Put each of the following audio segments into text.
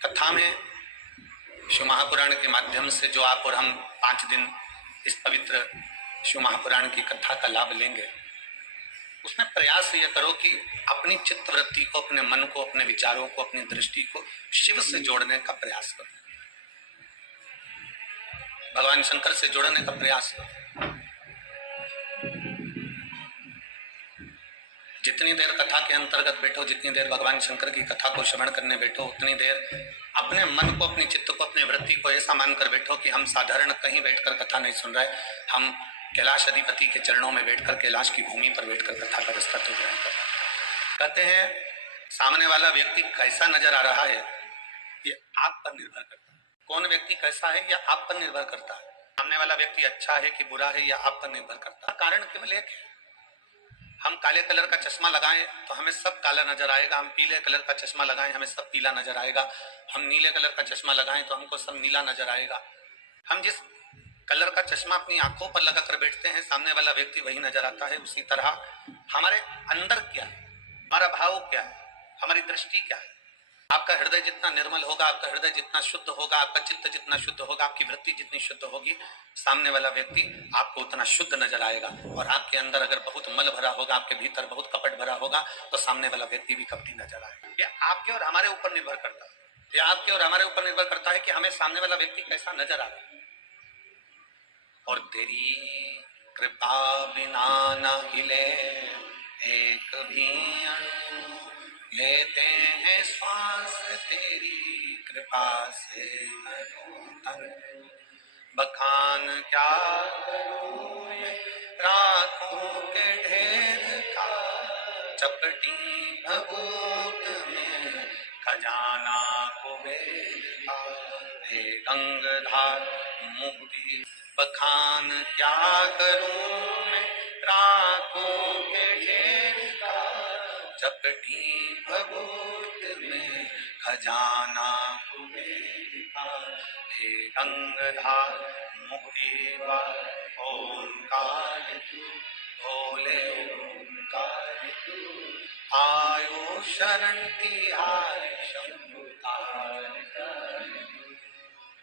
कथा में शिव महापुराण के माध्यम से जो आप और हम 5 दिन इस पवित्र शिव महापुराण की कथा का लाभ लेंगे, उसमें प्रयास ये करो कि अपनी चित्त वृत्ति को, अपने मन को, अपने विचारों को, अपनी दृष्टि को शिव से जोड़ने का प्रयास करो, भगवान शंकर से जोड़ने का प्रयास करो। जितनी देर कथा के अंतर्गत बैठो, जितनी देर भगवान शंकर की कथा को श्रवण करने बैठो, उतनी देर अपने मन को, अपनी चित्त को, अपनी वृत्ति को ऐसा मानकर बैठो कि हम साधारण कहीं बैठकर कथा नहीं सुन रहे, हम कैलाश अधिपति के चरणों में बैठकर, कैलाश की भूमि पर बैठकर कथा का रस्ता तो ग्रहण कर। कहते हैं सामने वाला व्यक्ति कैसा नजर आ रहा है ये आप पर निर्भर करता है। कौन व्यक्ति कैसा है यह आप पर निर्भर करता है। सामने वाला व्यक्ति अच्छा है कि बुरा है यह आप पर निर्भर करता है। कारण केवल एक है, हम काले कलर का चश्मा लगाएं तो हमें सब काला नजर आएगा, हम पीले कलर का चश्मा लगाएं हमें सब पीला नजर आएगा, हम नीले कलर का चश्मा लगाएं तो हमको सब नीला नजर आएगा। हम जिस कलर का चश्मा अपनी आंखों पर लगाकर बैठते हैं सामने वाला व्यक्ति वही नजर आता है। उसी तरह हमारे अंदर क्या है, हमारा भाव क्या है, हमारी दृष्टि क्या है। आपका हृदय जितना निर्मल होगा, आपका हृदय जितना शुद्ध होगा, आपका चित्त जितना शुद्ध होगा, आपकी वृत्ति जितनी शुद्ध होगी, सामने वाला व्यक्ति आपको उतना शुद्ध नजर आएगा। और आपके अंदर अगर बहुत मल भरा होगा, आपके भीतर बहुत कपट भरा होगा, तो सामने वाला व्यक्ति भी कपटी नजर आएगा। यह आपके और हमारे ऊपर निर्भर करता है, यह आपके और हमारे ऊपर निर्भर करता है कि हमें सामने वाला व्यक्ति कैसा नजर आ रहा है। और तेरी कृपा बिना न हिले एक भी अणु, लेते हैं श्वास तेरी कृपा से तन। बखान क्या करूं मैं राखों के ढेर का, चपटी भभूत में खजाना कुबेर का। हे गंगाधार मुक्ति बखान क्या करूं मैं राखों के ढेर का, चपटी भभूत में खजाना कुबेर का। हे गंगाधार मुक्तिवार ओंकार तू, भोले ओंकार तू, आयो शरण तिहार शंभुतार।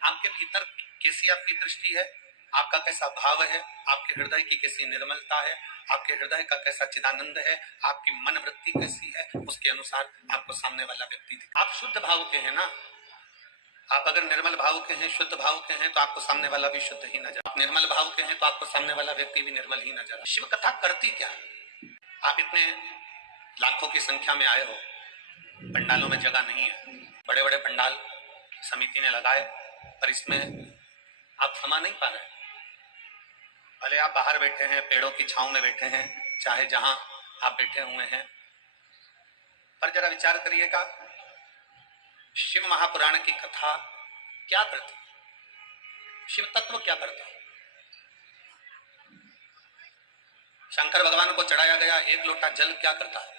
आपके भीतर कैसी आपकी दृष्टि है, आपका कैसा भाव है, आपके हृदय की कैसी निर्मलता है, आपके हृदय का कैसा चिदानंद है, आपकी मन वृत्ति कैसी है, उसके अनुसार आपको सामने वाला व्यक्ति। आप शुद्ध भाव के हैं ना, आप अगर निर्मल भाव के हैं, शुद्ध भाव के हैं, तो आपको सामने वाला भी शुद्ध ही नजर। आप निर्मल भाव के हैं तो आपको सामने वाला व्यक्ति भी निर्मल ही नजर। शिव कथा करती क्या है? आप इतने लाखों की संख्या में आए हो, पंडालों में जगह नहीं है, बड़े बड़े पंडाल समिति ने लगाए, पर इसमें आप समा नहीं पा रहे। भले आप बाहर बैठे हैं, पेड़ों की छांव में बैठे हैं, चाहे जहां आप बैठे हुए हैं, पर जरा विचार करिएगा शिव महापुराण की कथा क्या करती है, शिव तत्व क्या करता है। शंकर भगवान को चढ़ाया गया 1 लोटा जल क्या करता है,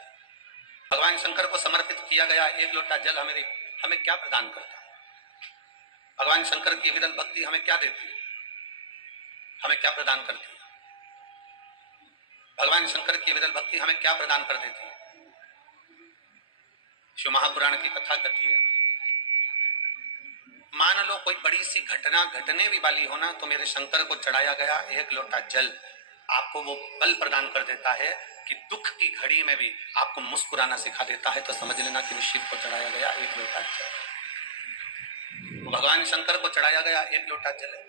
भगवान शंकर को समर्पित किया गया 1 लोटा जल हमें क्या प्रदान करता है। भगवान शंकर की विरल भक्ति हमें क्या देती है, हमें क्या प्रदान करती है। भगवान शंकर की विरल भक्ति हमें क्या प्रदान कर देती है। शिव महापुराण की कथा कहती है, मान लो कोई बड़ी सी घटना घटने भी वाली हो ना, तो मेरे शंकर को चढ़ाया गया 1 लोटा जल आपको वो बल प्रदान कर देता है कि दुख की घड़ी में भी आपको मुस्कुराना सिखा देता है। तो समझ लेना कि शिव को चढ़ाया गया 1 लोटा जल, वो भगवान शंकर को चढ़ाया गया 1 लोटा जल है,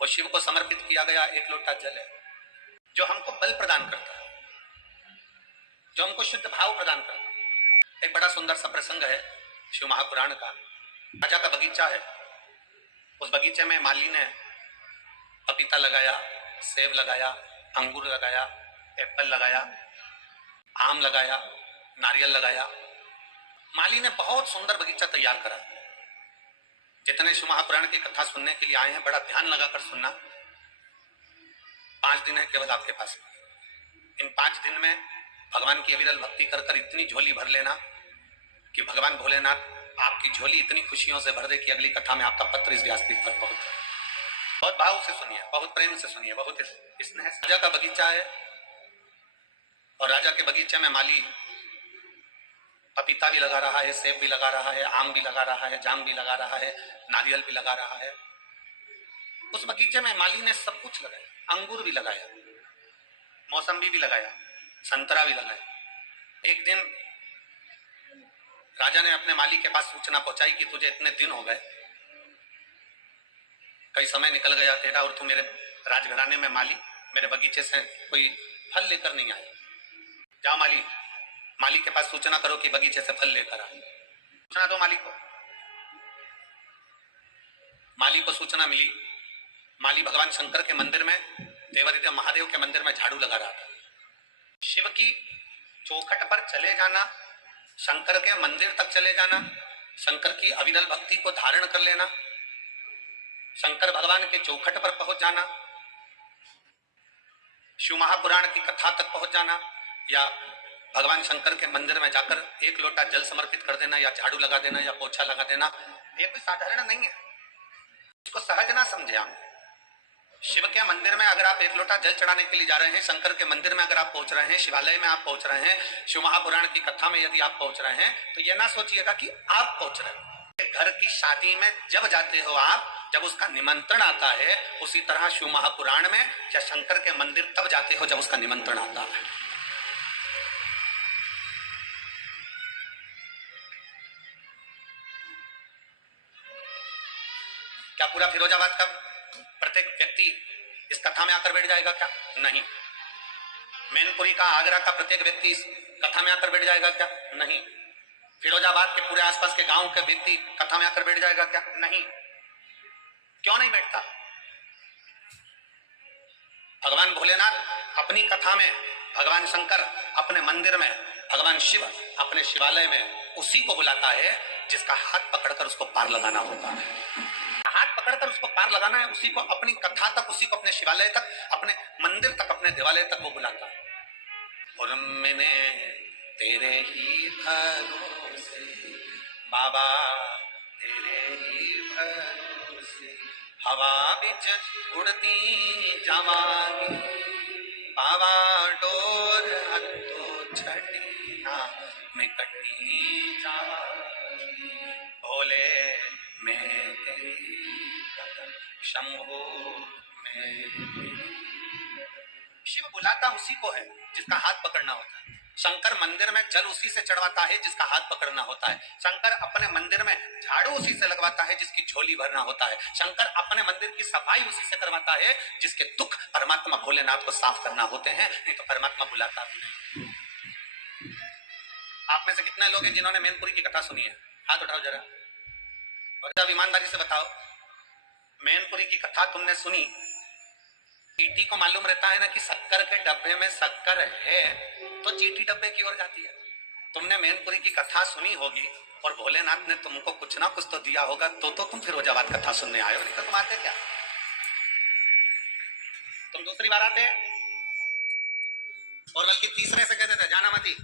वो शिव को समर्पित किया गया 1 लोटा जल है, जो हमको बल प्रदान करता है, जो हमको शुद्ध भाव प्रदान करता है। एक बड़ा सुंदर सा प्रसंग है शिव महापुराण का। राजा का बगीचा है, उस बगीचे में माली ने पपीता लगाया, सेब लगाया, अंगूर लगाया, एप्पल लगाया, आम लगाया, नारियल लगाया। माली ने बहुत सुंदर बगीचा तैयार करा। जितने शिव महापुराण की कथा सुनने के लिए आए हैं, बड़ा ध्यान लगाकर सुनना। 5 दिन है केवल आपके पास। इन 5 दिन में भगवान की अविरल भक्ति कर कर इतनी झोली भर लेना कि भगवान भोलेनाथ आपकी झोली इतनी खुशियों से भर दे कि अगली कथा में आपका पत्र इस व्यासपीठ पर पहुंचे। बहुत भाव से सुनिए, बहुत प्रेम से सुनिए, बहुत स्नेह। राजा का बगीचा है और राजा के बगीचे में माली पपीता भी लगा रहा है, सेब भी लगा रहा है, आम भी लगा रहा है, जाम भी लगा रहा है, नारियल भी लगा रहा है। उस बगीचे में माली ने सब कुछ लगाया, अंगूर भी लगाया, मौसम्बी भी लगाया, संतरा भी लगाया। एक दिन राजा ने अपने माली के पास सूचना पहुंचाई कि तुझे इतने दिन हो गए, कई समय निकल गया तेरा, और तू मेरे राजघराने में माली मेरे बगीचे से कोई फल लेकर नहीं आया। जाओ माली, माली के पास सूचना करो कि बगीचे से फल लेकर आए। सूचना दो माली को। माली को सूचना मिली। माली भगवान शंकर के मंदिर में, देवादिदेव महादेव के मंदिर में झाड़ू लगा रहा था। शिव की चौखट पर चले जाना, शंकर के मंदिर तक चले जाना, शंकर की अविरल भक्ति को धारण कर लेना, शंकर भगवान के चौखट पर पहुंच जाना, शिव महापुराण की कथा तक पहुंच जाना, या भगवान शंकर के मंदिर में जाकर एक लोटा जल समर्पित कर देना, या झाड़ू लगा देना, या पोछा लगा देना, ये कोई साधारण नहीं है। इसको सहज ना समझे आप। शिव के मंदिर में अगर आप एक लोटा जल चढ़ाने के लिए जा रहे हैं, शंकर के मंदिर में अगर आप पहुंच रहे हैं, शिवालय में आप पहुंच रहे हैं, शिव महापुराण की कथा में यदि आप पहुंच रहे हैं, तो यह ना सोचिएगा कि आप पहुंच रहे हैं। घर की शादी में जब जाते हो आप, जब उसका निमंत्रण आता है, उसी तरह शिव महापुराण में या शंकर के मंदिर तब जाते हो जब उसका निमंत्रण आता है। क्या पूरा फिरोजाबाद का प्रत्येक व्यक्ति इस कथा में आकर बैठ जाएगा? क्या नहीं। मैनपुरी का, आगरा का प्रत्येक व्यक्ति इस कथा में आकर बैठ जाएगा? क्या नहीं। फिरोजाबाद के पूरे आसपास के गांव के व्यक्ति कथा में आकर बैठ जाएगा? क्या नहीं। क्यों नहीं बैठता? भगवान भोलेनाथ अपनी कथा में, भगवान शंकर अपने मंदिर में, भगवान शिव अपने शिवालय में उसी को बुलाता है जिसका हाथ पकड़कर उसको पार लगाना होता है। हाथ पकड़कर उसको पार लगाना है, उसी को अपनी कथा तक, उसी को अपने शिवालय तक, अपने मंदिर तक, अपने देवालय तक वो बुलाता है। और मैंने तेरे ही भरोसे बाबा, तेरे ही भरोसे हवा बिच उड़ती जवानी बाबा, डोर हत्थों छड़ी ना में कटी जवानी, भोले मैं तेरी शंभो में। शिव बुलाता उसी को है जिसका हाथ पकड़ना होता है। शंकर मंदिर में जल उसी से चढ़वाता है जिसका हाथ पकड़ना होता है। शंकर अपने मंदिर में झाड़ू उसी से लगवाता है जिसकी झोली भरना होता है। शंकर अपने मंदिर की सफाई उसी से करवाता है जिसके दुख परमात्मा भोलेनाथ को साफ करना होते हैं, नहीं तो परमात्मा बुलाता भी नहीं। आप में से कितने लोग हैं जिन्होंने मैनपुरी की कथा सुनी है? हाथ उठाओ जरा, और जब ईमानदारी से बताओ, मैनपुरी की कथा तुमने सुनी? चींटी को मालूम रहता है ना कि शक्कर के डब्बे में शक्कर है, तो चींटी डब्बे की ओर जाती है। तुमने मैनपुरी की कथा सुनी होगी और भोलेनाथ ने तुमको कुछ ना कुछ तो दिया होगा, तो तुम फिरोजाबाद कथा सुनने आए हो, नहीं तो तुम आते क्या? तुम दूसरी बार आते और बल्कि तीसरे से कहते थे जाना मती,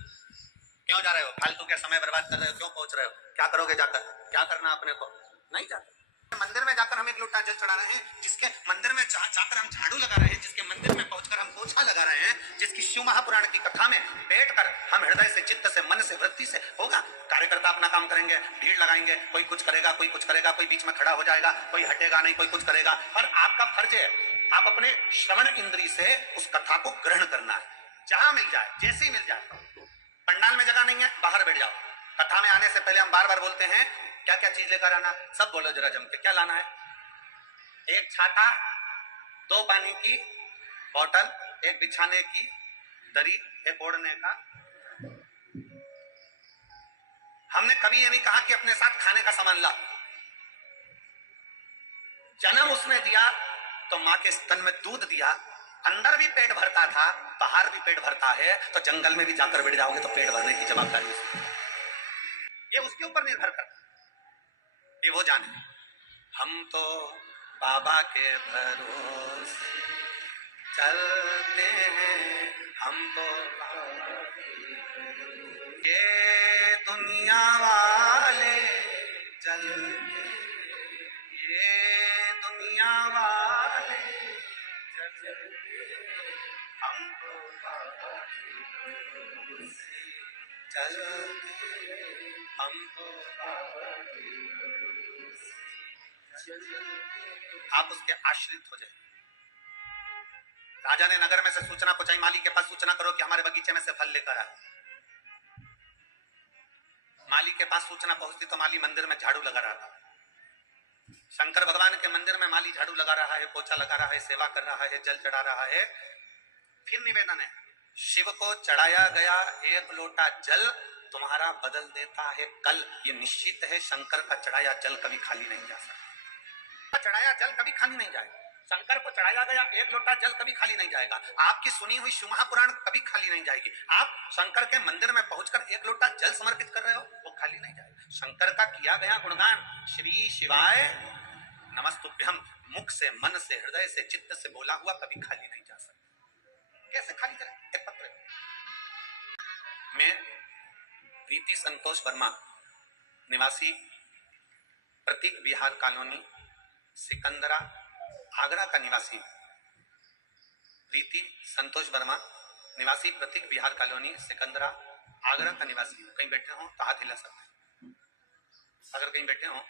क्यों जा रहे हो, फालतू क्या समय बर्बाद कर रहे हो, क्यों पहुंच रहे हो, क्या करोगे जाकर, क्या करना अपने को, नहीं जाते। मंदिर में जाकर हम एक लोटा जल चढ़ा रहे हैं, जिसके मंदिर में जाकर हम झाड़ू लगा रहे हैं, जिसके मंदिर में पहुंचकर हम पोछा लगा रहे हैं, जिसकी शिव महापुराण की कथा में बैठकर हम हृदय से, चित्त से, मन से, वृत्ति से होगा। कार्यकर्ता अपना काम करेंगे, भीड़ लगाएंगे, कोई कुछ करेगा, कोई कुछ करेगा, कोई बीच में खड़ा हो जाएगा, कोई हटेगा नहीं, कोई कुछ करेगा, और आपका फर्ज है आप अपने श्रवण इंद्री से उस कथा को ग्रहण करना है। जहां मिल जाए, जैसे ही मिल जाए। पंडाल में जगह नहीं है, बाहर बैठ जाओ। कथा में आने से पहले हम बार बार बोलते हैं क्या क्या चीज लेकर आना, सब बोलो जरा जम के, क्या लाना है? एक छाता, 2 पानी की बोतल, एक बिछाने की दरी, एक ओढ़ने का। हमने कभी ये नहीं कहा कि अपने साथ खाने का सामान ला। जन्म उसने दिया तो मां के स्तन में दूध दिया, अंदर भी पेट भरता था, बाहर भी पेट भरता है, तो जंगल में भी जाकर बैठ जाओगे तो पेट भरने की जवाबदारी ये उसके ऊपर निर्भर करता, ये वो जाने। हम तो बाबा के भरोसे चलते हैं, हम तो ये दुनिया वाले चलते, ये दुनिया वाले चलते, हम तो बाबा के भरोसे चलते। आप उसके आश्रित हो जाए। राजा ने नगर में से सूचना पहुंचाई, माली के पास सूचना करो कि हमारे बगीचे में से फल लेकर आए। माली के पास सूचना पहुंचती तो माली मंदिर में झाड़ू लगा रहा था। शंकर भगवान के मंदिर में माली झाड़ू लगा रहा है, पोछा लगा रहा है, सेवा कर रहा है, जल चढ़ा रहा है। फिर निवेदन है, शिव को चढ़ाया गया एक लोटा जल तुम्हारा बदल देता है कल। ये निश्चित है, शंकर का चढ़ाया जल कभी खाली नहीं जा सकता। चढ़ाया जल कभी खाली नहीं जाएगा। शंकर को चढ़ाया गया एक लोटा जल कभी खाली नहीं जाएगा। आपकी सुनी हुई शिव महापुराण कभी खाली नहीं जाएगी। आप शंकर के मंदिर में पहुंचकर एक लोटा जल समर्पित कर रहे हो, वो खाली नहीं जाएगा। शंकर का किया गया गुणगान, श्री शिवाय नमस्तुभ्यम, मुख से, मन से, हृदय से, चित्त से बोला हुआ कभी खाली नहीं जा सकता। कैसे खाली चले? एक पत्र में प्रीति संतोष वर्मा, निवासी प्रतीक विहार कॉलोनी, सिकंदरा, आगरा का निवासी। प्रीति संतोष वर्मा, निवासी प्रतीक विहार कॉलोनी, सिकंदरा, आगरा का निवासी। कहीं बैठे हो तो हाथ हिला सकते हैं। अगर कहीं बैठे हो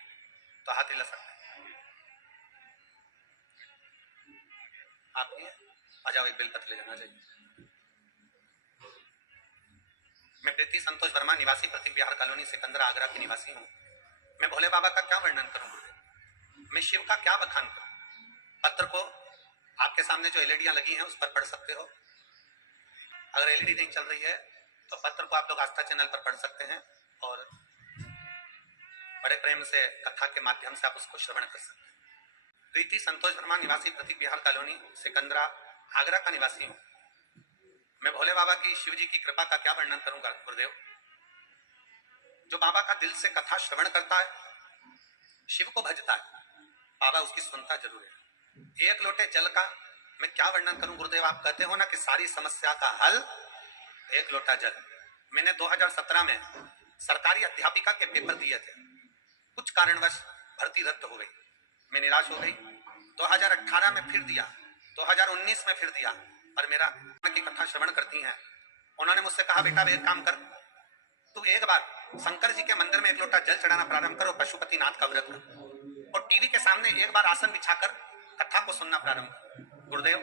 तो हाथ हिला सकते हैं। आप आ जाओ, एक बेलपत्र ले जाना चाहिए। मैं प्रीति संतोष वर्मा, निवासी प्रतीक विहार कॉलोनी, सिकंदरा, आगरा की निवासी हूँ। मैं भोले बाबा का क्या वर्णन करूं, मैं शिव का क्या बखान करूं? पत्र को आपके सामने जो एलईडियां लगी हैं उस पर पढ़ सकते हो। अगर एलईडी नहीं चल रही है तो पत्र को आप लोग आस्था चैनल पर पढ़ सकते हैं और बड़े प्रेम से कथा के माध्यम से आप उसको श्रवण कर सकते हैं। प्रीति संतोष वर्मा, निवासी प्रतीक विहार कॉलोनी, सिकंदरा, आगरा का निवासी हूँ। मैं भोले बाबा की, शिव जी की कृपा का क्या वर्णन करूंगा गुरुदेव। जो बाबा का दिल से कथा श्रवण करता है, शिव को भजता है, बाबा उसकी सुनता जरूर है। एक लोटे जल का मैं क्या वर्णन करूं गुरुदेव। आप कहते हो ना कि सारी समस्या का हल एक लोटा जल। मैंने 2017 में सरकारी अध्यापिका के पेपर दिए थे, कुछ कारणवश भर्ती रद्द हो गई, मैं निराश हो गई। 2018 में फिर दिया, 2019 में फिर दिया, पर मेरा की कथा श्रवण करती हैं। उन्होंने मुझसे कहा, बेटा एक काम कर, तू एक बार शंकर जी के मंदिर में एक लोटा जल चढ़ाना प्रारंभ करो, पशुपतिनाथ का व्रत कर, और टीवी के सामने एक बार आसन बिछाकर कथा को सुनना प्रारंभ कर। गुरुदेव,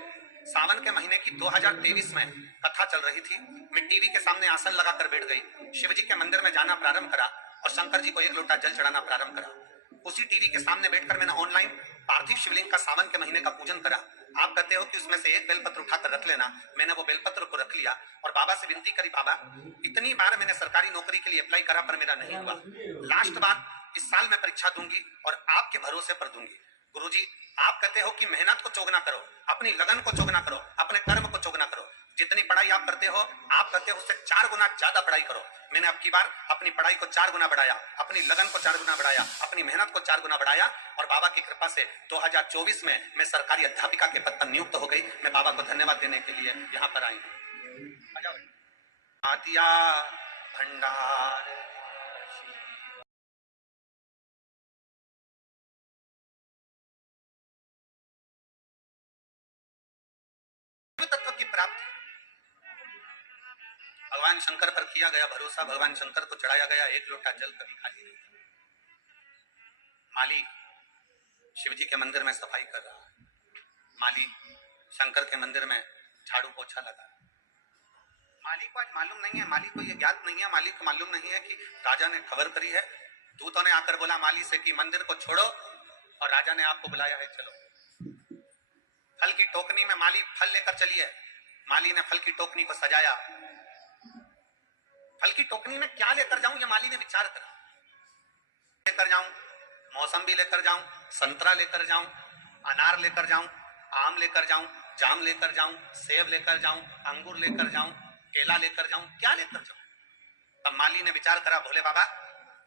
सावन के महीने की 2023 में कथा चल रही थी, मैं टीवी के सामने आसन लगाकर बैठ गई, शिव जी के मंदिर में जाना प्रारंभ करा और शंकर जी को एक लोटा जल चढ़ाना प्रारंभ करा। उसी टीवी के सामने बैठकर मैंने ऑनलाइन पार्थिव शिवलिंग का सावन के महीने का पूजन करा। आप कहते हो कि उसमें से एक बेलपत्र उठाकर रख लेना, मैंने वो बेलपत्र को रख लिया और बाबा से विनती करी, बाबा इतनी बार मैंने सरकारी नौकरी के लिए अप्लाई करा पर मेरा नहीं हुआ, लास्ट बार इस साल मैं परीक्षा दूंगी और आपके भरोसे पर दूंगी। गुरुजी, आप कहते हो कि मेहनत को चोगना करो, अपनी लगन को चोगना करो, अपने कर्म को चोगना करो, जितनी पढ़ाई आप करते हो, आप कहते हो उससे 4 गुना ज्यादा पढ़ाई करो। मैंने अब की बार अपनी पढ़ाई को 4 गुना बढ़ाया, अपनी लगन को 4 गुना बढ़ाया, अपनी मेहनत को 4 गुना बढ़ाया और बाबा की कृपा से 2024 में मैं सरकारी अध्यापिका के पद पर नियुक्त हो गई। मैं बाबा को धन्यवाद देने के लिए यहाँ पर आई हूँ। आतिया भंडार तत्व की प्राप्ति, भगवान शंकर पर किया गया भरोसा, भगवान शंकर को चढ़ाया गया एक लोटा जल कभी खाली नहीं। माली शिव जी के मंदिर में सफाई कर रहा है, माली शंकर के मंदिर में झाड़ू पोछा लगा। माली को आज मालूम नहीं है, माली को यह ज्ञात नहीं है, माली को मालूम नहीं है कि राजा ने खबर करी है, दूतों ने आकर बोला माली से कि मंदिर को छोड़ो और राजा ने आपको बुलाया है, चलो। फल की टोकनी में माली फल लेकर चली है, माली ने फल की टोकनी को सजाया। फल की टोकनी में क्या लेकर जाऊं, ये माली ने विचार करा। लेकर जाऊं, मौसम्बी लेकर जाऊं, संतरा लेकर जाऊं, अनार लेकर जाऊं, आम लेकर जाऊं, जाम लेकर जाऊं, सेब लेकर जाऊं, अंगूर लेकर जाऊं, केला लेकर जाऊं, क्या लेकर जाऊं। तब माली ने विचार करा, भोले बाबा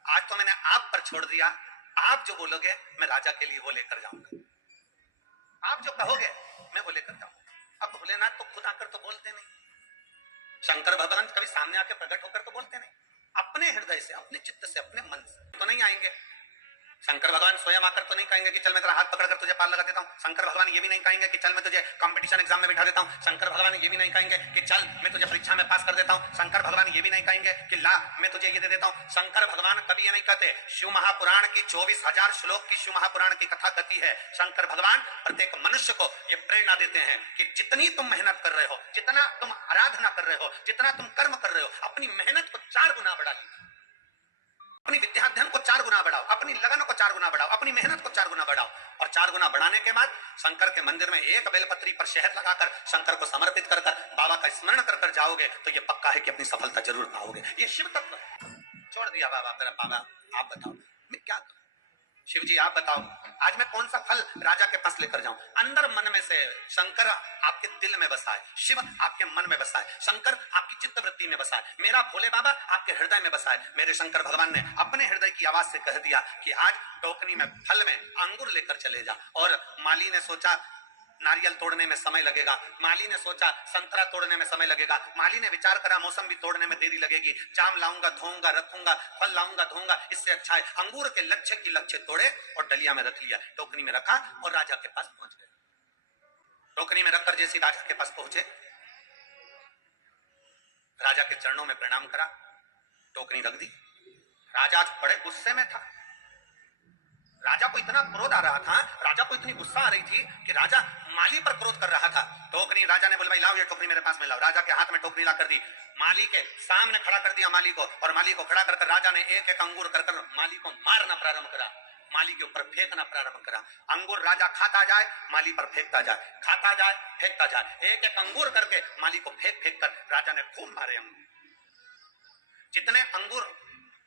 आज तो मैंने आप पर छोड़ दिया, आप जो बोलोगे मैं राजा के लिए वो लेकर जाऊंगा, आप जो कहोगे मैं वो लेकर जाऊंगा। अब भोलेनाथ तो खुद आकर तो बोलते नहीं, शंकर भगवान कभी सामने आकर प्रकट होकर तो बोलते नहीं, अपने हृदय से, अपने चित्त से, अपने मन से तो नहीं आएंगे। शंकर भगवान स्वयं आकर तो नहीं कहेंगे कि चल मैं तेरा हाथ पकड़कर तुझे पार लगा देता हूँ। शंकर भगवान ये भी नहीं कहेंगे कि चल मैं तुझे कंपटीशन एग्जाम में बिठा देता हूँ। शंकर भगवान ये भी नहीं कहेंगे कि चल मैं तुझे परीक्षा में पास कर देता हूँ। शंकर भगवान ये भी नहीं कहेंगे कि ला मैं तुझे ये दे देता हूँ। शंकर भगवान कभी ये नहीं कहते। शिव महापुराण की 24,000 श्लोक की शिव महापुराण की कथा कहती है, शंकर भगवान प्रत्येक मनुष्य को ये प्रेरणा देते हैं कि जितनी तुम मेहनत कर रहे हो, जितना तुम आराधना कर रहे हो, जितना तुम कर्म कर रहे हो, अपनी मेहनत को 4 गुना बढ़ा लीजिए। अपनी विद्याध्ययन को 4 गुना बढ़ाओ, अपनी लगन को 4 गुना बढ़ाओ, अपनी मेहनत को 4 गुना बढ़ाओ। और 4 गुना बढ़ाने के बाद शंकर के मंदिर में एक बेलपत्री पर शहद लगाकर शंकर को समर्पित कर बाबा का स्मरण कर जाओगे तो ये पक्का है कि अपनी सफलता जरूर पाओगे। ये शिव तत्व है। छोड़ दिया बाबा, मेरा बाबा आप बताओ मैं क्या करूं? शिव जी आप बताओ आज मैं कौन सा फल राजा के पास लेकर जाऊं? अंदर मन में से शंकर आपके दिल में बसा है, शिव आपके मन में बसा है, शंकर आपकी चित्त वृत्ति में बसा है, मेरा भोले बाबा आपके हृदय में बसा है। मेरे शंकर भगवान ने अपने हृदय की आवाज से कह दिया कि आज टोकनी में फल में अंगूर लेकर चले जा। और माली ने सोचा नारियल तोड़ने में समय लगेगा, माली ने सोचा संतरा तोड़ने में समय लगेगा, माली ने विचार करा मौसम्बी तोड़ने में देरी लगेगी, जाम लाऊंगा धोऊंगा रखूंगा, फल लाऊंगा धोऊंगा, इससे अच्छा है अंगूर के लच्छे की लच्छे तोड़े और डलिया में रख लिया, टोकनी में रखा और राजा के पास पहुंच गए। टोकनी में रखकर जैसे राजा के पास पहुंचे, राजा के चरणों में प्रणाम करा, टोकनी रख दी। राजा आज बड़े गुस्से में था। राजा को इतना क्रोध आ रहा था, राजा को इतनी गुस्सा आ रही थी कि राजा माली पर क्रोध कर रहा था। टोकरी राजा ने बोला भाई लाओ ये टोकरी मेरे पास में लाओ। राजा के हाथ में टोकरी ला कर दी, माली के सामने खड़ा कर दिया माली को, और माली को खड़ा कर राजा ने एक एक अंगूर कर माली को मारना प्रारंभ करा, माली के ऊपर फेंकना प्रारंभ करा। अंगूर राजा खाता जाए, माली पर फेंकता जाए, खाता जाए, फेंकता जाए, एक एक अंगूर करके माली को फेंक फेंक कर राजा ने खूब मारे अंगूर। जितने अंगूर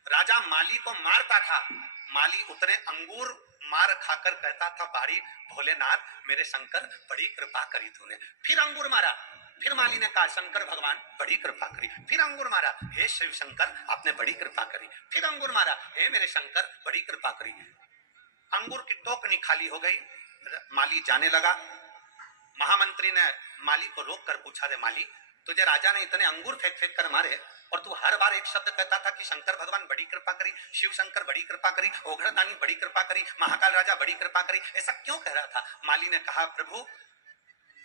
राजा माली को मारता था, माली उतने अंगूर मार खाकर कहता था बारी भोलेनाथ मेरे शंकर बड़ी कृपा करी तूने। फिर अंगूर मारा, फिर माली ने कहा शंकर भगवान बड़ी कृपा करी। फिर अंगूर मारा, हे शिव शंकर आपने बड़ी कृपा करी। फिर अंगूर मारा, हे मेरे शंकर बड़ी कृपा करी। अंगूर की टोकनी खाली हो गई, माली जाने लगा। महामंत्री ने माली को रोक कर पूछा, रे माली तुझे राजा ने इतने अंगूर फेंक फेंक कर मारे और तू हर बार एक शब्द कहता था कि शंकर भगवान बड़ी कृपा करी, शिव शंकर बड़ी कृपा करी, ओघड़दानी बड़ी कृपा करी, महाकाल राजा बड़ी कृपा करी, ऐसा क्यों कह रहा था? माली ने कहा प्रभु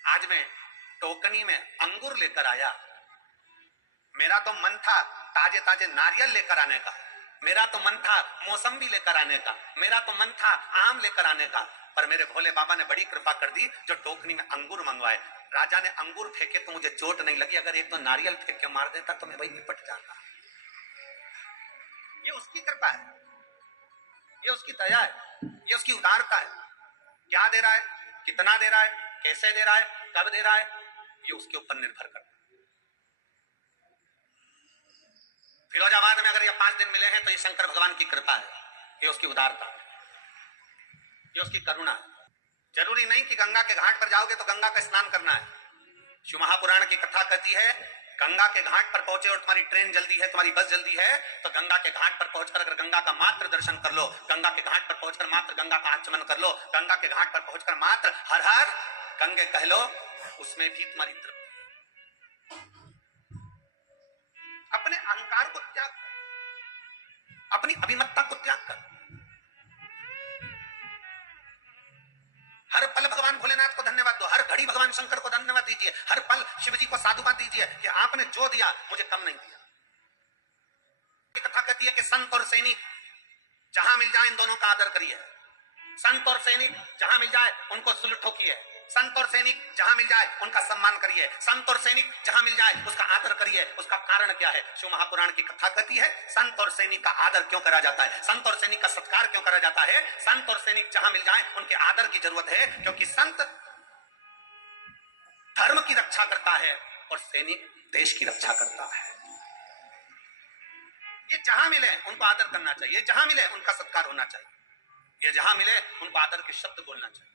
आज मैं टोकनी में अंगूर लेकर आया, मेरा तो मन था ताजे ताजे नारियल लेकर आने का, मेरा तो मन था मौसम्बी लेकर आने का, मेरा तो मन था आम लेकर आने का, पर मेरे भोले बाबा ने बड़ी कृपा कर दी जो टोकनी में अंगूर मंगवाए। राजा ने अंगूर फेंके तो मुझे चोट नहीं लगी, अगर एक तो नारियल फेंक के मार देता तो मैं वही निपट जाता। ये उसकी कृपा है, ये उसकी दया है, ये उसकी उदारता है। क्या दे रहा है, कितना दे रहा है, कैसे दे रहा है, कब दे रहा है, ये उसके ऊपर निर्भर करता है। फिरोजाबाद में अगर ये 5 दिन मिले हैं तो ये शंकर भगवान की कृपा है, ये उसकी उदारता है, ये उसकी करुणा है। जरूरी नहीं कि गंगा के घाट पर जाओगे तो गंगा का स्नान करना है। शिव महापुराण की कथा कहती है गंगा के घाट पर पहुंचे और तुम्हारी ट्रेन जल्दी है, तुम्हारी बस जल्दी है, तो गंगा के घाट पर पहुंचकर अगर गंगा का मात्र दर्शन कर लो, गंगा के घाट पर पहुंचकर मात्र गंगा का आचमन कर लो, गंगा के घाट पर पहुंचकर मात्र हर हर गंगे कह लो, उसमें भी तुम्हारी तृप्ति। अपने अहंकार को त्याग कर, अपनी अभिमतता को त्याग कर, हर पल भगवान भोलेनाथ को धन्यवाद दो, हर घड़ी भगवान शंकर को धन्यवाद दीजिए, हर पल शिव जी को साधुवाद दीजिए कि आपने जो दिया मुझे कम नहीं दिया। कथा कहती है कि संत और सैनिक जहां मिल जाए इन दोनों का आदर करिए। संत और सैनिक जहां मिल जाए उनको सलूट ठोकिए, संत और सैनिक जहां मिल जाए उनका सम्मान करिए, संत और सैनिक जहां मिल जाए उसका आदर करिए। उसका कारण क्या है? शिव महापुराण की कथा कहती है संत और सैनिक का आदर क्यों करा जाता है, संत और सैनिक का सत्कार क्यों करा जाता है? संत और सैनिक जहां मिल जाए उनके आदर की जरूरत है, क्योंकि संत धर्म की रक्षा करता है और सैनिक देश की रक्षा करता है। ये जहां मिले उनको आदर करना चाहिए, जहां मिले उनका सत्कार होना चाहिए, ये जहां मिले उनको आदर के शब्द बोलना चाहिए।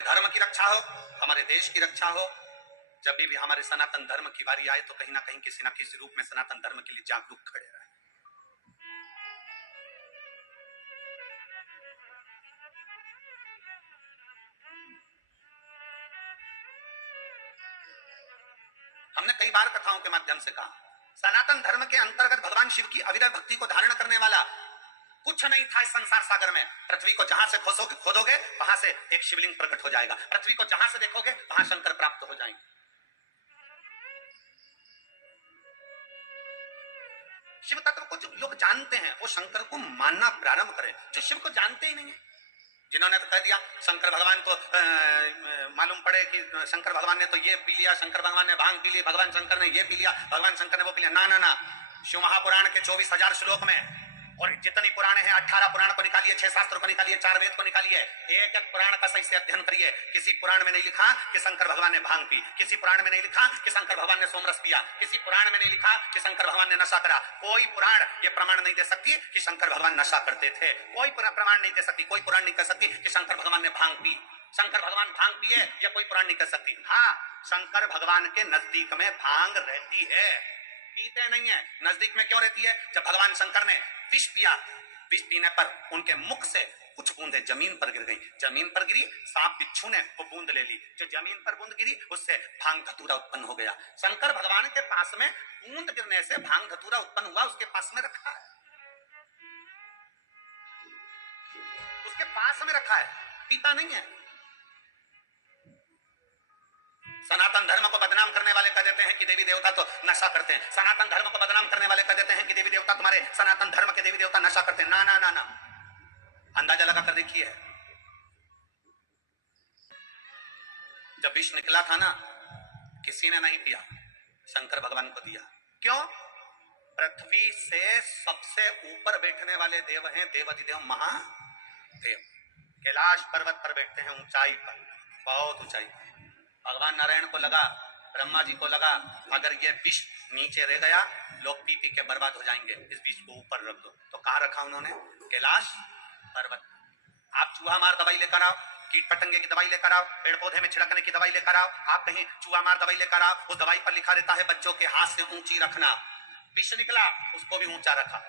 धर्म की रक्षा हो, हमारे देश की रक्षा हो, जब भी हमारे सनातन धर्म की बारी आए तो कहीं ना कहीं किसी ना किसी रूप में सनातन धर्म के लिए जागरूक खड़े रहे। हमने कई बार कथाओं के माध्यम से कहा सनातन धर्म के अंतर्गत भगवान शिव की अविरत भक्ति को धारण करने वाला कुछ नहीं था इस संसार सागर में। पृथ्वी को जहां से खोदोगे वहां से एक शिवलिंग प्रकट हो जाएगा। पृथ्वी को जहां से देखोगे वहां शंकर प्राप्त हो जाएंगे। शिव तत्व को जो लोग जानते हैं वो शंकर को मानना प्रारंभ करें। जो शिव को जानते ही नहीं है, जिन्होंने तो कह दिया शंकर भगवान को मालूम पड़े कि शंकर भगवान ने तो ये पी लिया, शंकर भगवान ने भांग पी ली, भगवान शंकर ने ये पी लिया, भगवान शंकर ने वो पी लिया। ना ना ना, शिव महापुराण के 24,000 श्लोक में और जितनी पुराण है 18 पुराण को निकालिए, 6 शास्त्र को निकालिए, 4 वेद को निकालिए, एक एक पुराण का सही से अध्ययन करिए। किसी पुराण में नहीं लिखा कि शंकर भगवान ने भांग पी, किसी पुराण में नहीं लिखा कि शंकर भगवान ने सोमरस पिया, किसी पुराण में नहीं लिखा कि शंकर भगवान ने नशा करा। कोई पुराण ये प्रमाण नहीं दे सकती कि शंकर भगवान नशा करते थे। कोई प्रमाण नहीं दे सकती, कोई पुराण नहीं कह सकती कि शंकर भगवान ने भांग पी, शंकर भगवान भांग पिए, ये कोई पुराण नहीं कह सकती। हाँ, शंकर भगवान के नजदीक में भांग रहती है, पीते नहीं है। नजदीक में क्यों रहती है? जब भगवान शंकर ने विष पिया, विष पीने पर उनके मुख से कुछ बूंदें जमीन पर गिर गई। जमीन पर गिरी, सांप बिच्छू ने वो बूंद ले ली। जो जमीन पर बूंद गिरी उससे भांग धतूरा उत्पन्न हो गया। शंकर भगवान के पास में बूंद गिरने से भांग धतूरा उत्पन्न हुआ, उसके पास में रखा है, उसके पास में रखा है, पीता नहीं है। सनातन धर्म को बदनाम करने वाले कह देते हैं कि देवी देवता तो नशा करते हैं। सनातन धर्म को बदनाम करने वाले कह देते हैं कि देवी देवता, तुम्हारे सनातन धर्म के देवी देवता नशा करते हैं। ना ना ना ना, अंदाजा लगा कर देखिए। जब विष निकला था ना, किसी ने नहीं पिया, शंकर भगवान को दिया। क्यों? पृथ्वी से सबसे ऊपर बैठने वाले देव हैं देवाधिदेव महादेव। कैलाश पर्वत पर बैठते हैं, ऊंचाई पर, बहुत ऊंचाई पर। भगवान नारायण को लगा, ब्रह्मा जी को लगा, अगर ये विष नीचे रह गया लोग पी पी के बर्बाद हो जाएंगे, इस विष को ऊपर रख दो। तो कहां रखा उन्होंने? कैलाश पर्वत। आप चूहा मार दवाई लेकर आओ, कीट पतंगे की दवाई लेकर आओ, पेड़ पौधे में छिड़कने की दवाई लेकर आओ, आप कहीं चूहा मार दवाई लेकर आओ, उस दवाई पर लिखा रहता है बच्चों के हाथ से ऊंची रखना। विष निकला, उसको भी ऊंचा रखा।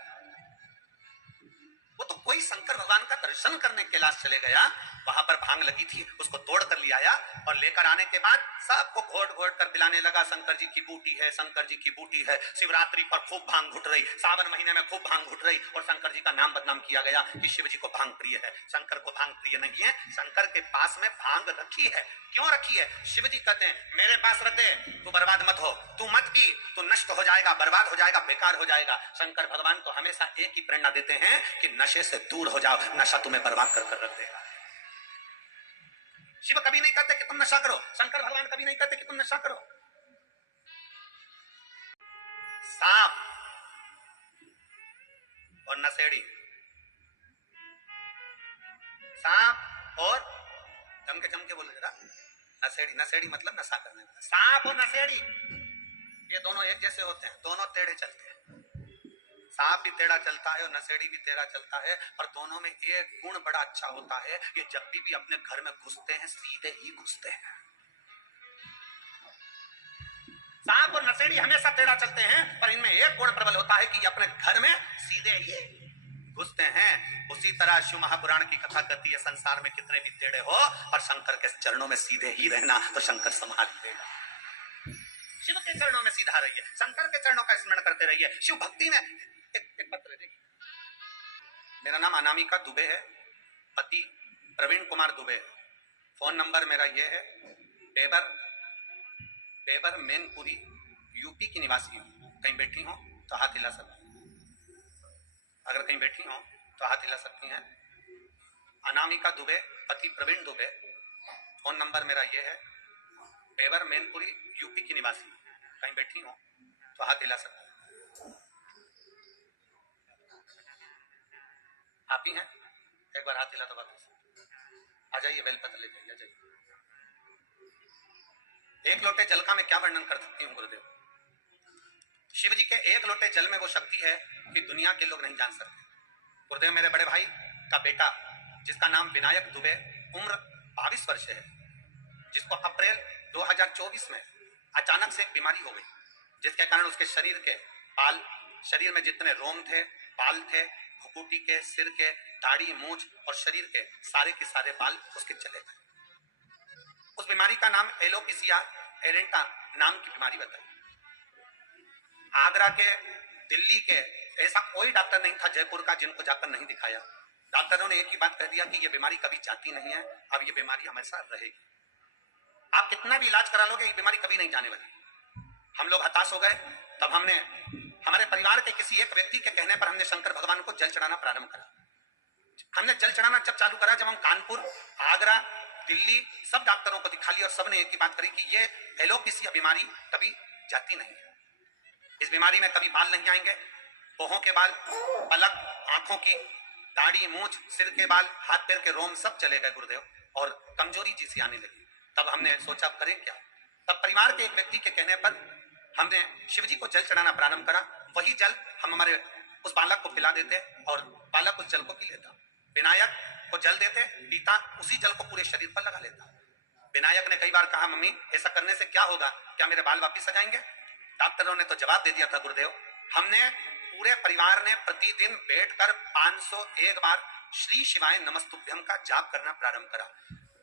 वो तो कोई शंकर भगवान का दर्शन करने कैलाश चले गया, वहां पर भांग लगी थी, उसको तोड़ कर ले आया और लेकर आने के बाद सबको घोट घोट कर पिलाने लगा। शंकर जी की बूटी है, शंकर जी की बूटी है। शिवरात्रि पर खूब भांग घुट रही, सावन महीने में खूब भांग घुट रही और शंकर जी का नाम बदनाम किया गया कि शिव जी को भांग प्रिय है। शंकर को भांग प्रिय नहीं है। शंकर के पास में भांग रखी है। क्यों रखी है? शिव जी कहते हैं मेरे पास रहते तू बर्बाद मत हो, तू मत पी, तू नष्ट हो जाएगा, बर्बाद हो जाएगा, बेकार हो जाएगा। शंकर भगवान तो हमेशा एक ही प्रेरणा देते हैं कि नशे से दूर हो जाओ, नशा तुम्हें बर्बाद कर कर रख देगा। शिव कभी नहीं कहते कि तुम नशा करो, शंकर भगवान कभी नहीं कहते कि तुम नशा करो। सांप और नशेड़ी, सांप और जम के बोले जरा, नशेड़ी। नशेड़ी मतलब नशा करने वाला। सांप और नशेड़ी ये दोनों एक जैसे होते हैं, दोनों टेढ़े चलते हैं। सांप भी टेढ़ा चलता है और नशेड़ी भी टेढ़ा चलता है, और दोनों में एक गुण बड़ा अच्छा होता है, ये जब भी अपने घर में घुसते हैं सीधे ही घुसते हैं। सांप और नशेड़ी हमेशा टेढ़ा चलते हैं, पर इनमें एक गुण प्रबल होता है कि ये अपने घर में सीधे ही घुसते हैं। उसी तरह शिव महापुराण की कथा कहती है संसार में कितने भी टेढ़े हो और शंकर के चरणों में सीधे ही रहना, तो शंकर संभाल लेगा। शिव के चरणों में सीधा रहिए, शंकर के चरणों का स्मरण करते रहिए। शिव भक्ति में एक पत्र देखिए। मेरा नाम अनामिका दुबे है, पति प्रवीण कुमार दुबे। फोन नंबर मेरा ये है, बेबर मैनपुरी, यूपी की निवासी हूँ। कहीं बैठी हो तो हाथ हिला सकती हैं, अगर कहीं बैठी हो तो हाथ हिला सकती हैं। अनामिका दुबे, पति प्रवीण दुबे। फोन नंबर मेरा ये है, बेबर मैनपुरी, यूपी की निवासी। कहीं बैठी हो तो हाथ हिला सकती हैं। आप ही हैं? एक बार हाथ हिला तो बात आ जाइए, बेलपत्र ले जाइए, आ जाइए। एक लोटे जल का मैं क्या वर्णन कर सकती हूँ गुरुदेव? शिव जी के एक लोटे जल में वो शक्ति है कि दुनिया के लोग नहीं जान सकते। गुरुदेव मेरे बड़े भाई का बेटा जिसका नाम विनायक दुबे, उम्र 22 वर्ष है, जिसको अप्रैल 2024 में अचानक से एक बीमारी हो गई, जिसके कारण उसके शरीर के बाल, शरीर में जितने रोम थे, बाल थे, भुकुटी के, सिर के, दाढ़ी, मूंछ और शरीर के सारे बाल उसके चले गए। उस बीमारी का नाम एलोपेशिया एरेंटा नाम की बीमारी बताई। आगरा के दिल्ली के ऐसा कोई डॉक्टर नहीं था जयपुर का जिनको जाकर नहीं दिखाया। डॉक्टरों ने एक ही बात कह दिया कि ये बीमारी कभी जाती नहीं है, अब ये बीमारी हमेशा रहेगी। आप कितना भी इलाज करा लोगे ये बीमारी कभी नहीं जाने वाली। हम लोग हताश हो गए। तब हमने हमारे परिवार के किसी एक व्यक्ति के कहने पर हमने शंकर भगवान को जल चढ़ाना प्रारंभ करा। हमने जल चढ़ाना जब चालू करा, जब हम कानपुर, आगरा, दिल्ली सब डॉक्टरों को दिखा लिया और सबने एक ही बात करी कि ये एलोपेशिया बीमारी कभी जाती नहीं है। इस बीमारी में कभी बाल नहीं आएंगे, भौहों के बाल, पलक, आंखों की, दाढ़ी, मूछ, सिर के बाल, हाथ पैर के रोम सब चले गए गुरुदेव, और कमजोरी जैसी आने लगी। तब हमने सोचा करें क्या। तब परिवार के एक व्यक्ति के कहने पर हमने शिवजी को जल चढ़ाना प्रारंभ करा। वही जल हम हमारे उस बालक को पिला देते और बालक उस जल को पी लेता। विनायक को जल देते, पीता, उसी जल को पूरे शरीर पर लगा लेता। विनायक ने कई बार कहा, मम्मी ऐसा करने से क्या होगा, क्या मेरे बाल वापिस आ जाएंगे? डॉक्टरों ने तो जवाब दे दिया था गुरुदेव, हमने पूरे परिवार ने प्रतिदिन बैठकर 501 बार श्री शिवाय नमस्तुभ्यम का जाप करना प्रारंभ करा।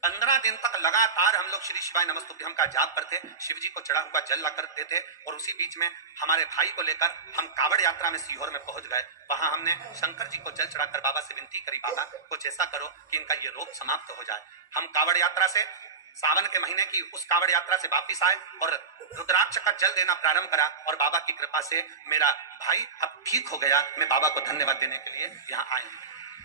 15 दिन तक लगातार हम लोग श्री शिवाय नमस्तुभ्यम का जाप करते, शिवजी को चढ़ा हुआ जल ला कर देते, और उसी बीच में हमारे भाई को लेकर हम कावड़ यात्रा में सीहोर में पहुंच गए। वहां हमने शंकर जी को जल चढ़ाकर बाबा से विनती करी, बाबा कुछ ऐसा करो कि इनका ये रोग समाप्त हो जाए। हम कावड़ यात्रा से सावन के महीने की उस कावड़ यात्रा से वापिस आए और रुद्राक्ष का जल देना प्रारंभ करा, और बाबा की कृपा से मेरा भाई अब ठीक हो गया। मैं बाबा को धन्यवाद देने के लिए यहाँ आए हूँ।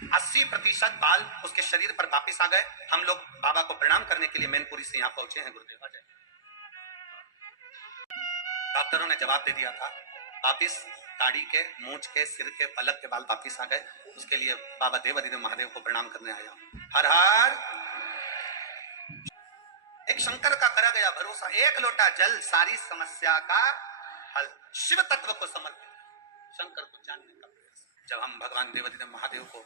80% बाल उसके शरीर पर वापिस आ गए। हम लोग बाबा को प्रणाम करने के लिए मैनपुरी से यहाँ पहुंचे हैं गुरुदेव। डॉक्टरों ने जवाब दे दिया था, वापिस दाढ़ी के, मूछ के, सिर के, पलक के बाल वापिस आ गए। उसके लिए बाबा देवाधिदेव महादेव को प्रणाम करने आया हूं। हर हर। एक शंकर का करा गया भरोसा, एक लोटा जल सारी समस्या का हल, शिव तत्व को समर्पित, शंकर को जानने का प्रयास। जब हम भगवान देवाधिदेव महादेव को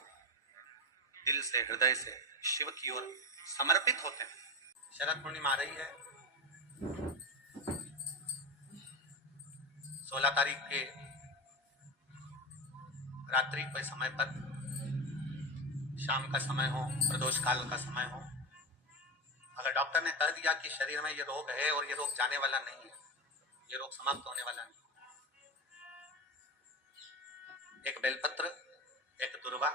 दिल से, हृदय से शिव की ओर समर्पित होते हैं। शरद पूर्णिमा आ रही है। 16 तारीख के रात्रि के समय पर, शाम का समय हो, प्रदोष काल का समय हो, अगर डॉक्टर ने कह दिया कि शरीर में ये रोग है और ये रोग जाने वाला नहीं है, ये रोग समाप्त होने वाला नहीं, एक बेलपत्र, एक दुर्वा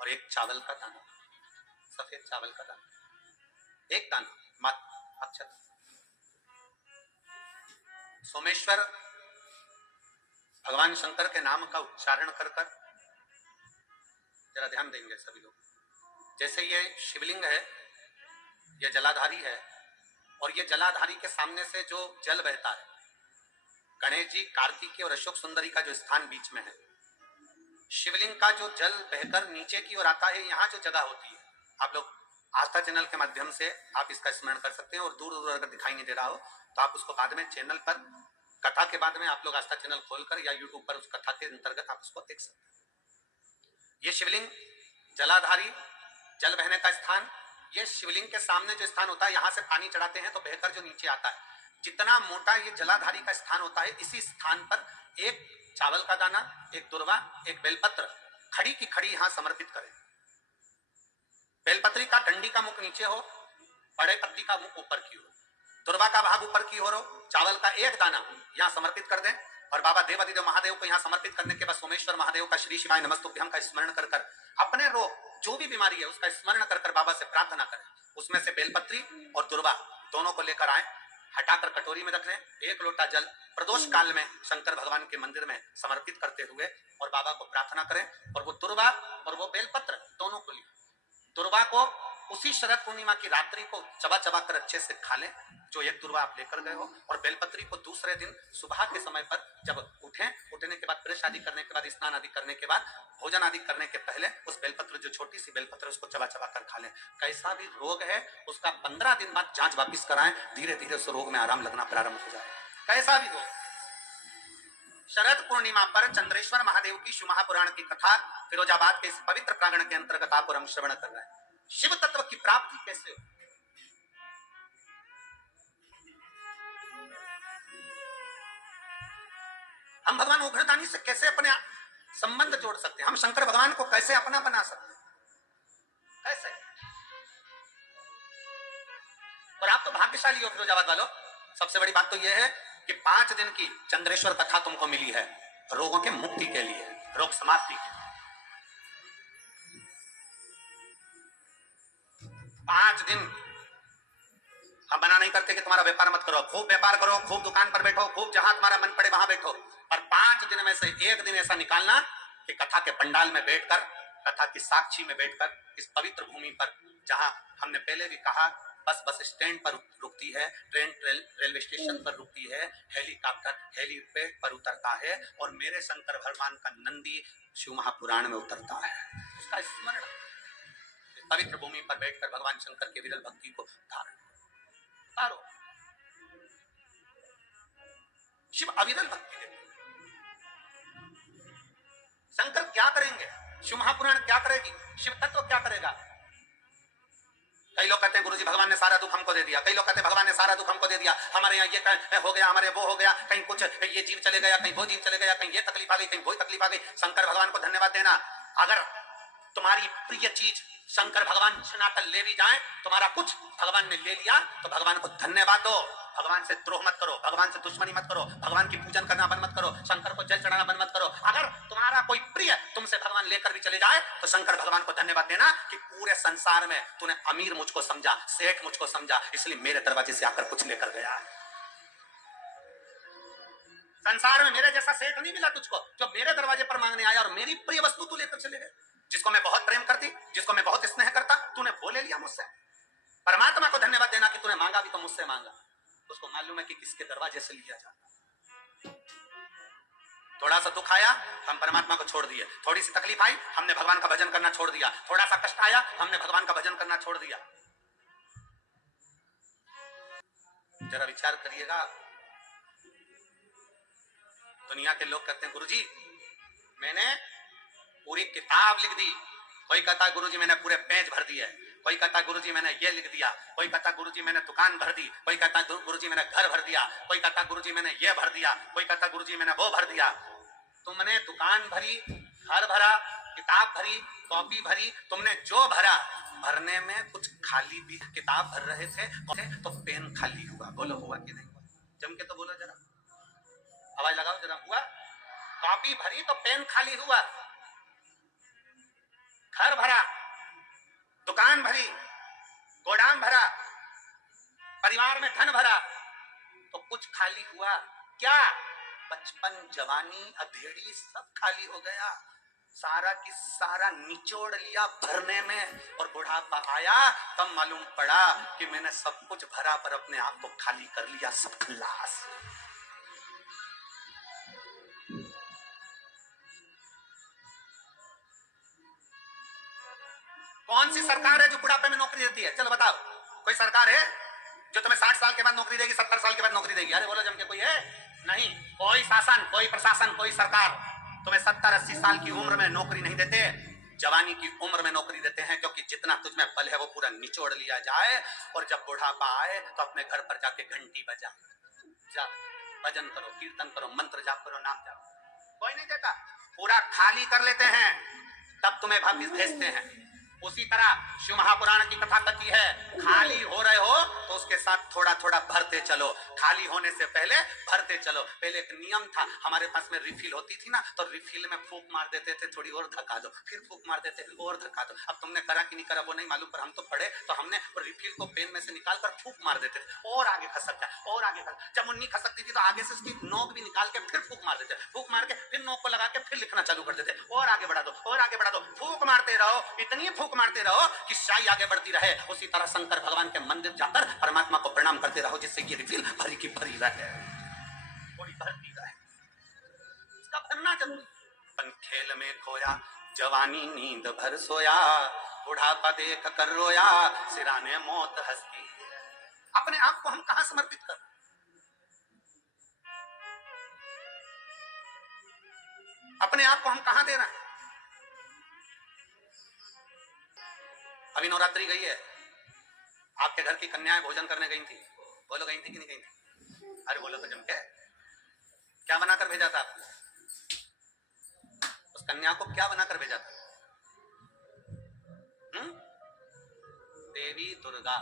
और एक चावल का दाना, सफेद चावल का दाना, एक दाना मात्र, अक्षत। सोमेश्वर भगवान शंकर के नाम का उच्चारण कर कर, जरा ध्यान देंगे सभी लोग। जैसे ये शिवलिंग है, ये जलाधारी है, और ये जलाधारी के सामने से जो जल बहता है, गणेश जी, कार्तिकेय और अशोक सुंदरी का जो स्थान बीच में है, शिवलिंग का जो जल बहकर नीचे की ओर आता है, यहाँ जो जगह होती है, आप लोग आस्था चैनल के माध्यम से आप इसका स्मरण कर सकते हैं, और दूर दूर अगर दिखाई नहीं दे रहा हो तो आप उसको बाद में चैनल पर, कथा के बाद में आप लोग आस्था चैनल खोलकर या यूट्यूब पर उस कथा के अंतर्गत आप उसको देख सकते हैं। ये शिवलिंग, जलाधारी, जल बहने का स्थान, ये शिवलिंग के सामने जो स्थान होता है, यहाँ से पानी चढ़ाते हैं तो बहकर जो नीचे आता है, जितना मोटा ये जलाधारी का स्थान होता है, इसी स्थान पर एक चावल का दाना, एक दुर्वा, एक बेलपत्र, खड़ी की खड़ी यहाँ समर्पित करें। बेलपत्री का डंडी का मुख नीचे हो, बड़े पत्ती का मुख ऊपर की ओर, दुर्वा का भाग ऊपर की ओर हो, चावल का एक दाना यहाँ समर्पित कर दें, और बाबा देवाधिदेव महादेव को यहाँ समर्पित करने के बाद सोमेश्वर महादेव का श्री शिवाय नमस्तुभ्यम का स्मरण कर कर अपने रोग, जो भी बीमारी है उसका स्मरण कर कर बाबा से प्रार्थना करें। उसमें से बेलपत्री और दुर्वा दोनों को लेकर आए, हटाकर कटोरी में रख लें, एक लोटा जल प्रदोष काल में शंकर भगवान के मंदिर में समर्पित करते हुए और बाबा को प्रार्थना करें, और वो दुर्वा और वो बेलपत्र दोनों को लिए, दुर्वा को उसी शरद पूर्णिमा की रात्रि को चबा चबा कर अच्छे से खा लें, जो एक दुर्वा आप लेकर गए हो, और बेलपत्री को दूसरे दिन सुबह के समय पर जब उठने के बाद, ब्रश आदि करने के बाद, स्नान आदि करने के बाद, भोजन आदि करने के पहले उस बेलपत्र, जो छोटी सी बेलपत्र, उसको चबा चबा कर खा लें। कैसा भी रोग है उसका 15 दिन बाद जांच वापिस कराएं, धीरे धीरे उस रोग में आराम लगना प्रारंभ हो जाए। कैसा भी रोग। शरद पूर्णिमा पर चंद्रेश्वर महादेव की शिव महापुराण की कथा फिरोजाबाद के इस पवित्र प्रांगण के अंतर्गत आप और हम श्रवण कर रहे हैं। शिव तत्व की प्राप्ति कैसे हो? हम भगवान उग्रदानी से कैसे अपने संबंध जोड़ सकते हैं? हम शंकर भगवान को कैसे अपना बना सकते हैं? कैसे? और आप तो भाग्यशाली हो फिरोजाबाद वालों। सबसे बड़ी बात तो यह है कि 5 दिन की चंद्रेश्वर कथा तुमको मिली है। रोगों के मुक्ति के लिए, रोग समाप्ति के लिए। 5 दिन हम मना नहीं करते कि तुम्हारा व्यापार मत करो, खूब व्यापार करो, खूब दुकान पर बैठो, खूब जहां तुम्हारा मन पड़े वहां बैठो, पर 5 दिन में से एक दिन ऐसा निकालना कि कथा के पंडाल में बैठकर, कथा की साक्षी में बैठकर, इस पवित्र भूमि पर जहां हमने पहले भी कहा बस स्टैंड पर रुकती है, ट्रेन रेलवे स्टेशन पर रुकती है, हेलीकॉप्टर हेलीपैड पर उतरता है, और मेरे शंकर भगवान का नंदी शिव महापुराण में उतरता है, उसका स्मरण पवित्र भूमि पर बैठकर भगवान शंकर के विरल भक्ति को धारण करो। शिव अविरल भक्ति देते। शंकर क्या करेंगे, शिव महापुराण क्या करेगी, शिव तत्व क्या करेगा? कई लोग कहते हैं गुरुजी भगवान ने सारा दुख हमको दे दिया, कई लोग कहते हैं भगवान ने सारा दुख हमको दे दिया, हमारे यहाँ ये हो गया, हमारे वो हो गया, कहीं कुछ ये जीव चले गया, कहीं वो जीव चले गया, कहीं ये तकलीफ आ गई, कहीं वो तकलीफ आ गई। शंकर भगवान को धन्यवाद देना। अगर तुम्हारी प्रिय चीज शंकर भगवान छिनाकर ले भी जाए, तुम्हारा कुछ भगवान ने ले लिया, तो भगवान को धन्यवाद दो। भगवान से द्रोह मत करो, भगवान से दुश्मनी मत करो, भगवान की पूजन करना बंद मत करो, शंकर को जल चढ़ाना बंद मत करो। अगर तुम्हारा कोई प्रिय तुमसे भगवान लेकर भी चले जाए, तो शंकर भगवान को धन्यवाद देना कि पूरे संसार में तूने अमीर मुझको समझा, सेठ मुझको समझा, इसलिए मेरे दरवाजे से आकर कुछ लेकर गया। संसार में मेरे जैसा सेठ नहीं मिला तुझको जो मेरे दरवाजे पर मांगने आया और मेरी प्रिय वस्तु तू लेकर चले गए। जिसको मैं बहुत प्रेम करती, जिसको मैं बहुत स्नेह करता, तूने वो ले लिया मुझसे। परमात्मा को धन्यवाद देना कि तूने मांगा भी तो मुझसे मांगा। उसको मालूम है कि किसके दरवाजे से लिया जाता। थोड़ा सा दुख आया, हम परमात्मा को छोड़ दिए। थोड़ी सी तकलीफ आई, हमने भगवान का भजन करना छोड़ दिया। थोड़ा सा कष्ट आया, हमने भगवान का भजन करना छोड़ दिया। जरा विचार करिएगा। दुनिया के लोग कहते हैं गुरुजी मैंने पूरी किताब लिख दी, कोई कहता गुरुजी मैंने पूरे पेज भर दिए, कोई कहता गुरुजी मैंने ये लिख दिया, कोई कहता गुरुजी मैंने दुकान भर दी, कोई कहता गुरुजी मैंने घर भर दिया, कोई कहता गुरुजी मैंने ये भर दिया, कोई कहता गुरुजी मैंने वो भर दिया। तुमने दुकान भरी, घर भरा, किताब भरी, कॉपी भरी, तुमने जो भरा, भरने में कुछ खाली भी। किताब भर रहे थे तो पेन खाली हुआ। बोलो हुआ कि नहीं हुआ? जम के तो बोलो जरा, आवाज लगाओ जरा। हुआ? कॉपी भरी तो पेन खाली हुआ, घर भरा, दुकान भरी, गोदाम भरा, परिवार में धन भरा, तो कुछ खाली हुआ क्या? बचपन, जवानी, अधेड़ी सब खाली हो गया। सारा की सारा निचोड़ लिया भरने में, और बुढ़ापा आया तब मालूम पड़ा कि मैंने सब कुछ भरा पर अपने आप को खाली कर लिया। सब खल्लास। कौन सी सरकार है जो बुढ़ापे में नौकरी देती है? चलो बताओ, कोई सरकार है जो तुम्हें 60 साल के बाद नौकरी देगी, 70 साल के बाद नौकरी देगी? अरे बोलो जम के, कोई है? नहीं। कोई शासन, कोई प्रशासन, कोई सरकार तुम्हें 70-80 साल की उम्र में नौकरी नहीं देते, जवानी की उम्र में नौकरी देते हैं, क्योंकि जितना तुझमें बल है वो पूरा निचोड़ लिया जाए, और जब बुढ़ापा आए तो अपने घर पर जाके घंटी बजा, जा भजन करो, कीर्तन करो, मंत्र जाप करो, नाम जाप। कोई नहीं देता, पूरा खाली कर लेते हैं, तब तुम्हें वापिस भेजते हैं। उसी तरह शिव महापुराण की कथा कथी है, खाली हो रहे हो तो उसके साथ थोड़ा थोड़ा भरते चलो, खाली होने से पहले भरते चलो। पहले एक नियम था, हमारे पास में रिफिल होती थी ना, तो रिफिल में फूंक मार देते थे, थोड़ी और धक्का दो, फिर फूंक मार देते और धक्का दो। अब तुमने करा कि नहीं करा वो नहीं मालूम, पर हम तो पढ़े तो हमने रिफिल को पेन में से निकाल कर फूंक मार देते थे, और आगे खसक जाए, और आगे खसक। जब मुन्नी खसकती थी तो आगे से उसकी नोक भी निकाल के फिर फूंक मार देते, फूंक मार के फिर नोक को लगा के फिर लिखना चालू कर देते, और आगे बढ़ा दो, और आगे बढ़ा दो। फूंक मारते रहो, इतनी फूंक मारते रहो कि शाही आगे बढ़ती रहे। उसी तरह शंकर भगवान के मंदिर जाकर परमात्मा को प्रणाम करते रहो, जिससे ये रिफिल भरी की भरी रहे, थोड़ी भरती रहे। इसका भरना जरूरी। अपन खेल में खोया, जवानी नींद भर सोया, बुढ़ापा देख कर रोया, सिराने मौत हंसती। अपने आप को हम कहां समर्पित कर? अपने आप को हम कहां दे रहे हैं? अभी नवरात्रि गई है, आपके घर की कन्याएं भोजन करने गई थी, बोलो गई थी कि नहीं गई थी? अरे बोलो तो जम के, क्या बनाकर भेजा था आपने? उस कन्या को क्या बनाकर भेजा था? देवी दुर्गा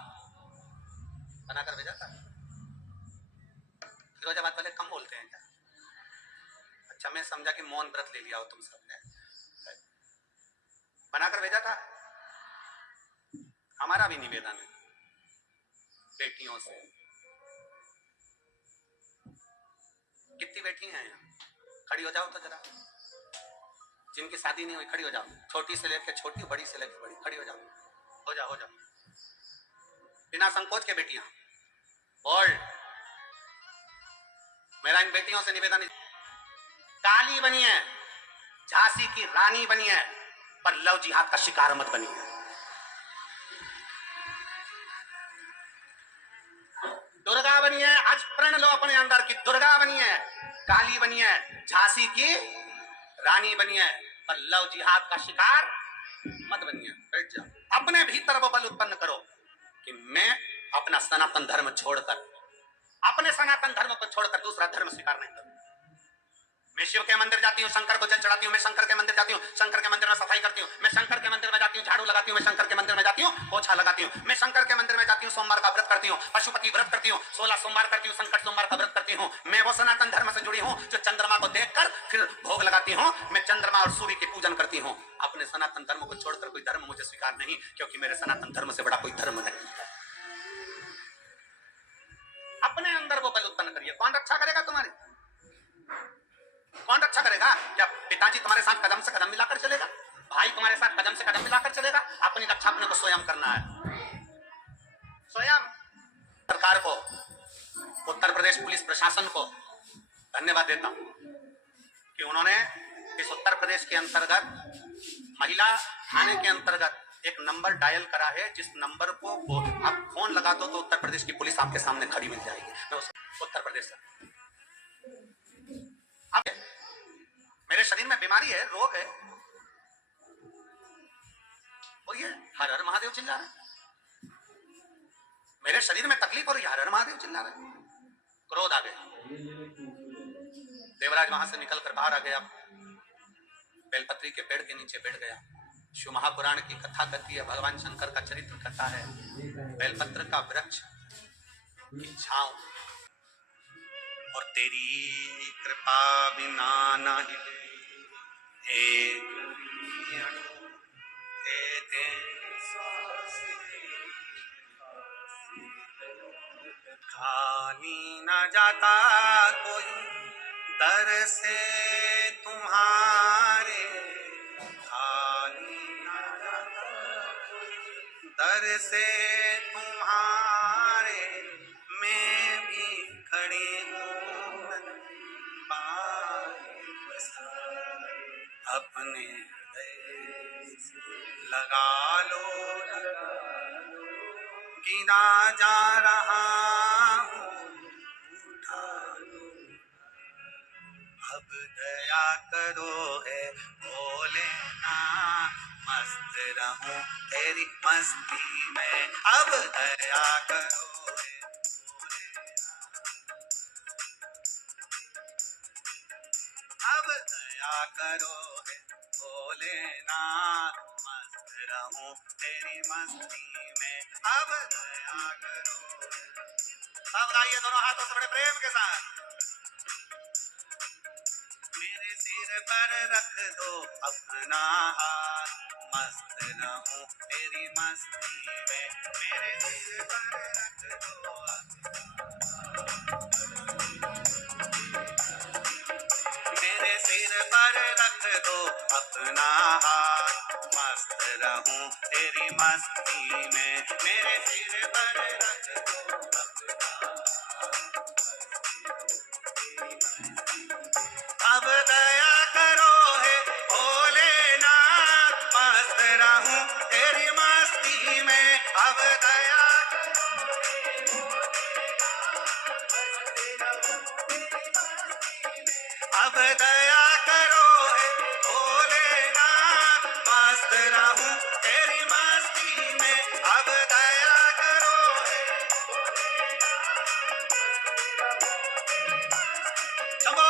बनाकर भेजा था। फिरोजाबाद वाले कम बोलते हैं क्या? अच्छा, मैं समझा कि मौन व्रत ले लिया हो तुम सबने, बनाकर भेजा था। हमारा भी निवेदन है बेटियों से, कितनी बेटी हैं यहाँ, खड़ी हो जाओ तो जरा, जिनकी शादी नहीं हुई खड़ी हो जाओ, छोटी से लेकर छोटी, बड़ी से लेकर बड़ी, खड़ी हो जाओ, हो जाओ हो जाओ, बिना संकोच के बेटियां बोल। मेरा इन बेटियों से निवेदन है, काली बनी है, झांसी की रानी बनी है, पर लव जिहाद का शिकार मत बनी है। दुर्गा बनी है, आज प्रण लो अपने अंदर की दुर्गा बनी है, काली बनी है, झांसी की रानी बनी है, पर लव जिहाद का शिकार मत बनिए। बैठ जाओ, अपने भीतर वो बल उत्पन्न करो कि मैं अपना सनातन धर्म छोड़कर, अपने सनातन धर्म को छोड़कर दूसरा धर्म स्वीकार नहीं करूं। मैं शिव के मंदिर जाती हूँ, शंकर को जल चढ़ाती हूँ, मैं शंकर के मंदिर जाती हूँ, शंकर के मंदिर में सफाई करती हूँ, मैं शंकर के मंदिर में जाती हूँ, झाड़ू लगाती हूँ, मैं शंकर के मंदिर में जाती हूँ, पोछा लगाती हूँ, मैं शंकर के मंदिर में जाती हूँ, सोमवार का व्रत करती हूँ, पशुपति व्रत करती हूँ, 16 सोमवार करती हूँ, संकट सोमवार का व्रत करती हूँ। मैं वो सनातन धर्म से जुड़ी हूँ जो चंद्रमा को देखकर फिर भोग लगाती हूँ, मैं चंद्रमा और सूर्य की पूजन करती हूँ। अपने सनातन धर्म को छोड़कर कोई धर्म मुझे स्वीकार नहीं, क्योंकि मेरे सनातन धर्म से बड़ा कोई धर्म नहीं है। अपने अंदर वो बल उत्पन्न करिए। कौन रक्षा करेगा तुम्हारी? कौन रक्षा करेगा? क्या पिताजी तुम्हारे साथ कदम से कदम मिलाकर चलेगा? भाई तुम्हारे साथ कदम से कदम मिलाकर चलेगा? अपनी रक्षा अपने को स्वयं करना है, स्वयं। सरकार को, उत्तर प्रदेश पुलिस प्रशासन को धन्यवाद देता हूं कि उन्होंने इस उत्तर प्रदेश के अंतर्गत महिला थाने के अंतर्गत एक नंबर डायल करा है, जिस नंबर को आप फोन लगा दो तो उत्तर प्रदेश की पुलिस आपके सामने खड़ी मिल जाएगी। मैं उत्तर प्रदेश से, मेरे शरीर में बीमारी है, रोग है, और ये हर हर महादेव चिल्ला रहा है। मेरे शरीर में तकलीफ और हर हर महादेव चिल्ला रहा है। क्रोध आ गया, देवराज वहां से निकलकर बाहर आ गया, बेलपत्री के पेड़ के नीचे बैठ गया। शिव महापुराण की कथा कहती है, भगवान शंकर का चरित्र कथा है, बेलपत्र का वृक्ष की छांव, और तेरी कृपा बिना ना हिले खाली न जाता कोई दर से तुम्हारे, खाली न जाता कोई दर से तुम्हारे, मैं भी खड़ी हूँ अपने लगा लो, गिना जा रहा हूँ, उठा लो, अब दया करो है भोलेना, मस्त रहूं तेरी मस्ती में, अब दया करो है भोलेना, अब दया करो है भोलेना, मस्त रहूं तेरी मस्ती में, अब दया करो। अब गाइए दोनों हाथों से बड़े प्रेम के साथ। मेरे सिर पर रख दो अपना हाथ, मस्त रहूं तेरी मस्ती में, मेरे सिर पर रख दो, मेरे सिर पर रख दो अपना हाथ, मस्त रहूं तेरी मस्ती में, मेरे सिर पर रख दो अपना हाथ, अब दया करो है भोलेनाथ, मस्त रहूं तेरी मस्ती में, अब दया अब दया करो है भोलेनाथ, मस्त रहूं तेरी मस्ती में, अब दया करो है चलो।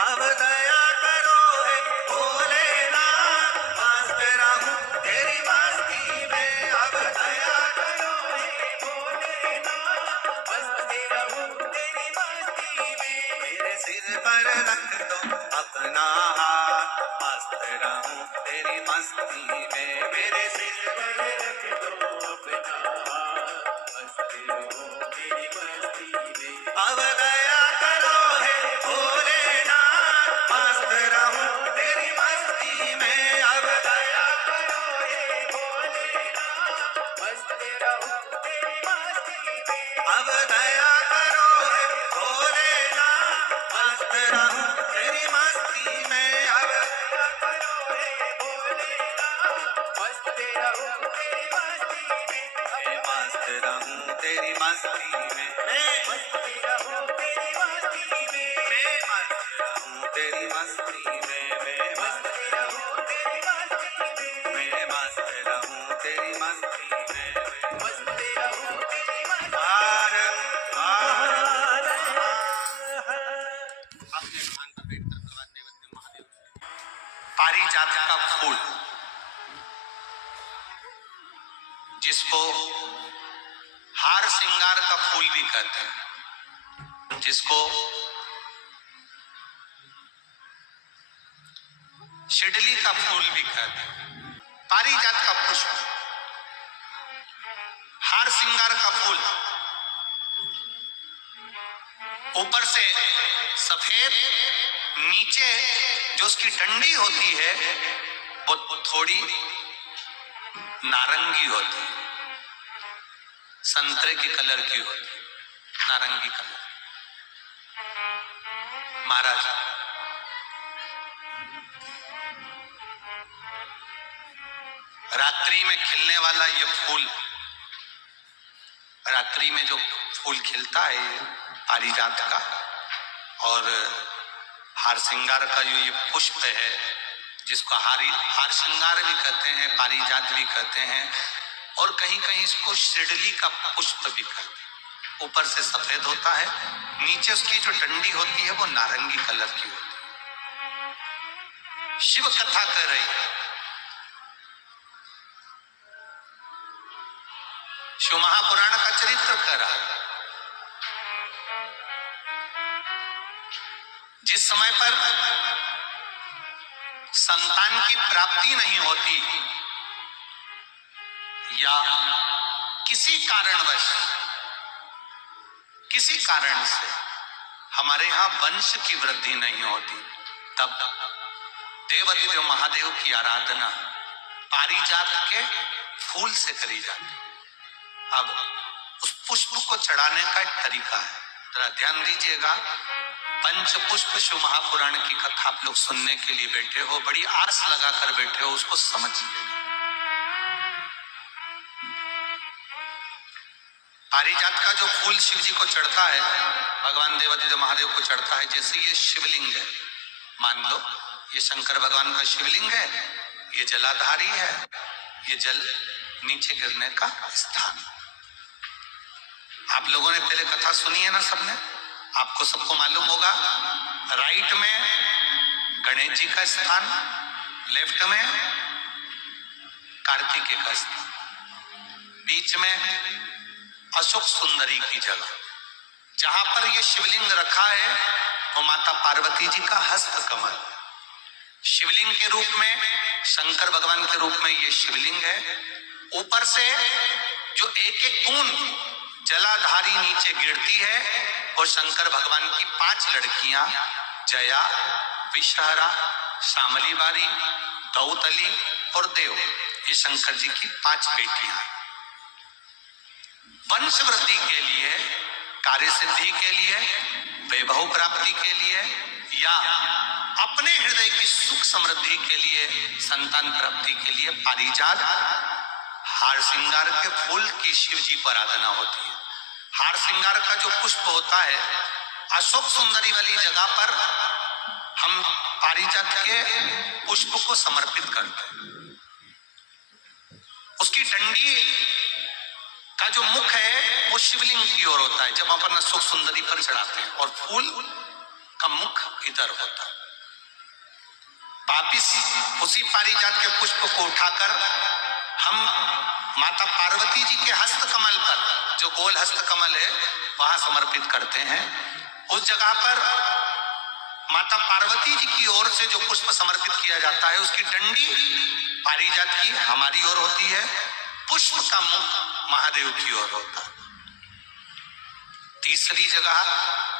अब दया करो हे भोलेनाथ, मस्त रहूं तेरी मस्ती में। अब दया करो हे भोलेनाथ, मस्त रहूं तेरी मस्ती में। मेरे सिर पर रख दो अपना हाथ, मस्त रहूं तेरी मस्ती में। मेरे सिर पर रख दो अपना हाथ, मस्त रहूं तेरी मस्ती में। अब दया करो हे भोलेनाथ, मस्त रहूं तेरी मस्ती में। अब दया करो हे भोलेनाथ, मस्त रहूं तेरी मस्ती में। अब दया करो हे भोलेनाथ, मस्त रहूं तेरी मस्ती में। अब दया करो हे भोलेनाथ, मस्त रहूं तेरी मस्ती में। मैं मस्त रहूं तेरी मस्ती में। मैं मस्त रहूं तेरी मस्ती में। मैं मस्त रहूं तेरी मस्ती में। मैं मस्त रहूं तेरी मस्ती में। मैं मस्त रहूं तेरी मस्ती में। मस्त रहूं तेरी मस्ती में। हर हर अपने स्थान पर बैठकर भगवान देवदेव महादेव पारिजात का फूल, जिसको हार श्रृंगार का फूल भी कहते हैं, जिसको शिडली का फूल भी कहते हैं, पारिजात का पुष्प, हार श्रृंगार का फूल, ऊपर से सफेद, नीचे जो उसकी डंडी होती है वो थोड़ी नारंगी होती है, संतरे के कलर की होती है, नारंगी कलर। महाराज रात्रि में खिलने वाला ये फूल, रात्रि में जो फूल खिलता है ये पारिजात का, और हार श्रृंगार का जो ये पुष्प है, जिसको हार श्रृंगार भी कहते हैं, पारिजात भी कहते हैं, और कहीं कहीं इसको शिडली का पुष्प भी कहते हैं। ऊपर से सफेद होता है, नीचे उसकी जो डंडी होती है वो नारंगी कलर की होती है। शिव कथा कर रही है, शिव महापुराण का चरित्र कर रहा है। जिस समय पर संतान की प्राप्ति नहीं होती या किसी कारणवश, किसी कारण से हमारे यहां वंश की वृद्धि नहीं होती, तब देवाधिदेव महादेव की आराधना पारिजात के फूल से करी जाती। अब उस पुष्प को चढ़ाने का एक तरीका है, जरा ध्यान दीजिएगा। पंचपुष्प शिव महापुराण की कथा आप लोग सुनने के लिए बैठे हो, बड़ी आस लगाकर बैठे हो, उसको समझिए। पारिजात का जो फूल शिव जी को चढ़ता है, भगवान देवाधिदेव महादेव को चढ़ता है, जैसे ये शिवलिंग है, मान लो ये शंकर भगवान का शिवलिंग है, ये जलाधारी है, ये जल नीचे गिरने का स्थान। आप लोगों ने पहले कथा सुनी है ना सबने, आपको सबको मालूम होगा। राइट में गणेश जी का स्थान, लेफ्ट में कार्तिकेय का स्थान, बीच में अशोक सुंदरी की जगह। जहां पर यह शिवलिंग रखा है वो माता पार्वती जी का हस्त कमल, शिवलिंग के रूप में, शंकर भगवान के रूप में ये शिवलिंग है। ऊपर से जो एक एक बूंद जलाधारी नीचे गिरती है, और शंकर भगवान की 5 लड़कियां, जया, विषहरा, शामली बारी, दौतली और देव, ये शंकर जी की 5 बेटियां हैं। वंश वृद्धि के लिए, कार्य सिद्धि के लिए, वैभव प्राप्ति के लिए, या अपने हृदय की सुख समृद्धि के लिए, संतान प्राप्ति के लिए पारिजात हार श्रृंगार के फूल की शिव जी पर आराधना होती है। हार श्रृंगार का जो पुष्प होता है, अशोक सुंदरी वाली जगह पर हम पारिजात के पुष्प को समर्पित करते हैं। उसकी डंडी का जो मुख है वो शिवलिंग की ओर होता है जब अपन अशोक सुंदरी पर चढ़ाते हैं, और फूल का मुख इधर होता है। वापिस उसी पारिजात के पुष्प को उठाकर हम माता पार्वती जी के हस्त कमल पर, जो गोल हस्त कमल है, वहां समर्पित करते हैं। उस जगह पर माता पार्वती जी की ओर से जो पुष्प समर्पित किया जाता है, उसकी डंडी पारिजात की हमारी ओर होती है, पुष्प का मुख महादेव की ओर होता है। तीसरी जगह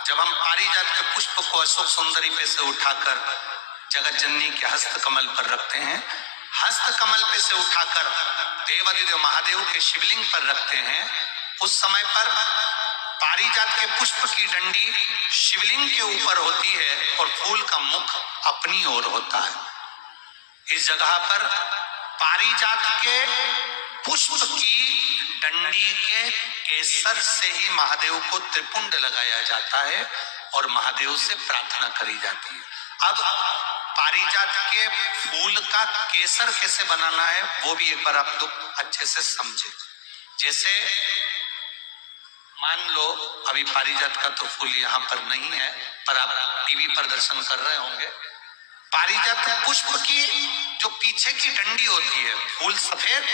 जब हम पारिजात के पुष्प को अशोक सुंदरी पे से उठाकर जगत जननी के हस्त कमल पर रखते हैं, हस्त कमल पे से उठाकर देवादिदेव महादेव के शिवलिंग पर रखते हैं, उस समय पर पारिजात के पुष्प की डंडी शिवलिंग के ऊपर होती है और फूल का मुख अपनी ओर होता है। इस जगह पर पारिजात के पुष्प की डंडी के केसर से ही महादेव को त्रिपुंड लगाया जाता है और महादेव से प्रार्थना करी जाती है। अब पारिजात के फूल का केसर कैसे बनाना है वो भी एक बार आप लोग अच्छे से समझे। जैसे मान लो अभी पारिजात का तो फूल यहाँ पर नहीं है, पर आप टीवी पर दर्शन कर रहे होंगे। पारिजात पुष्प की जो पीछे की डंडी होती है, फूल सफेद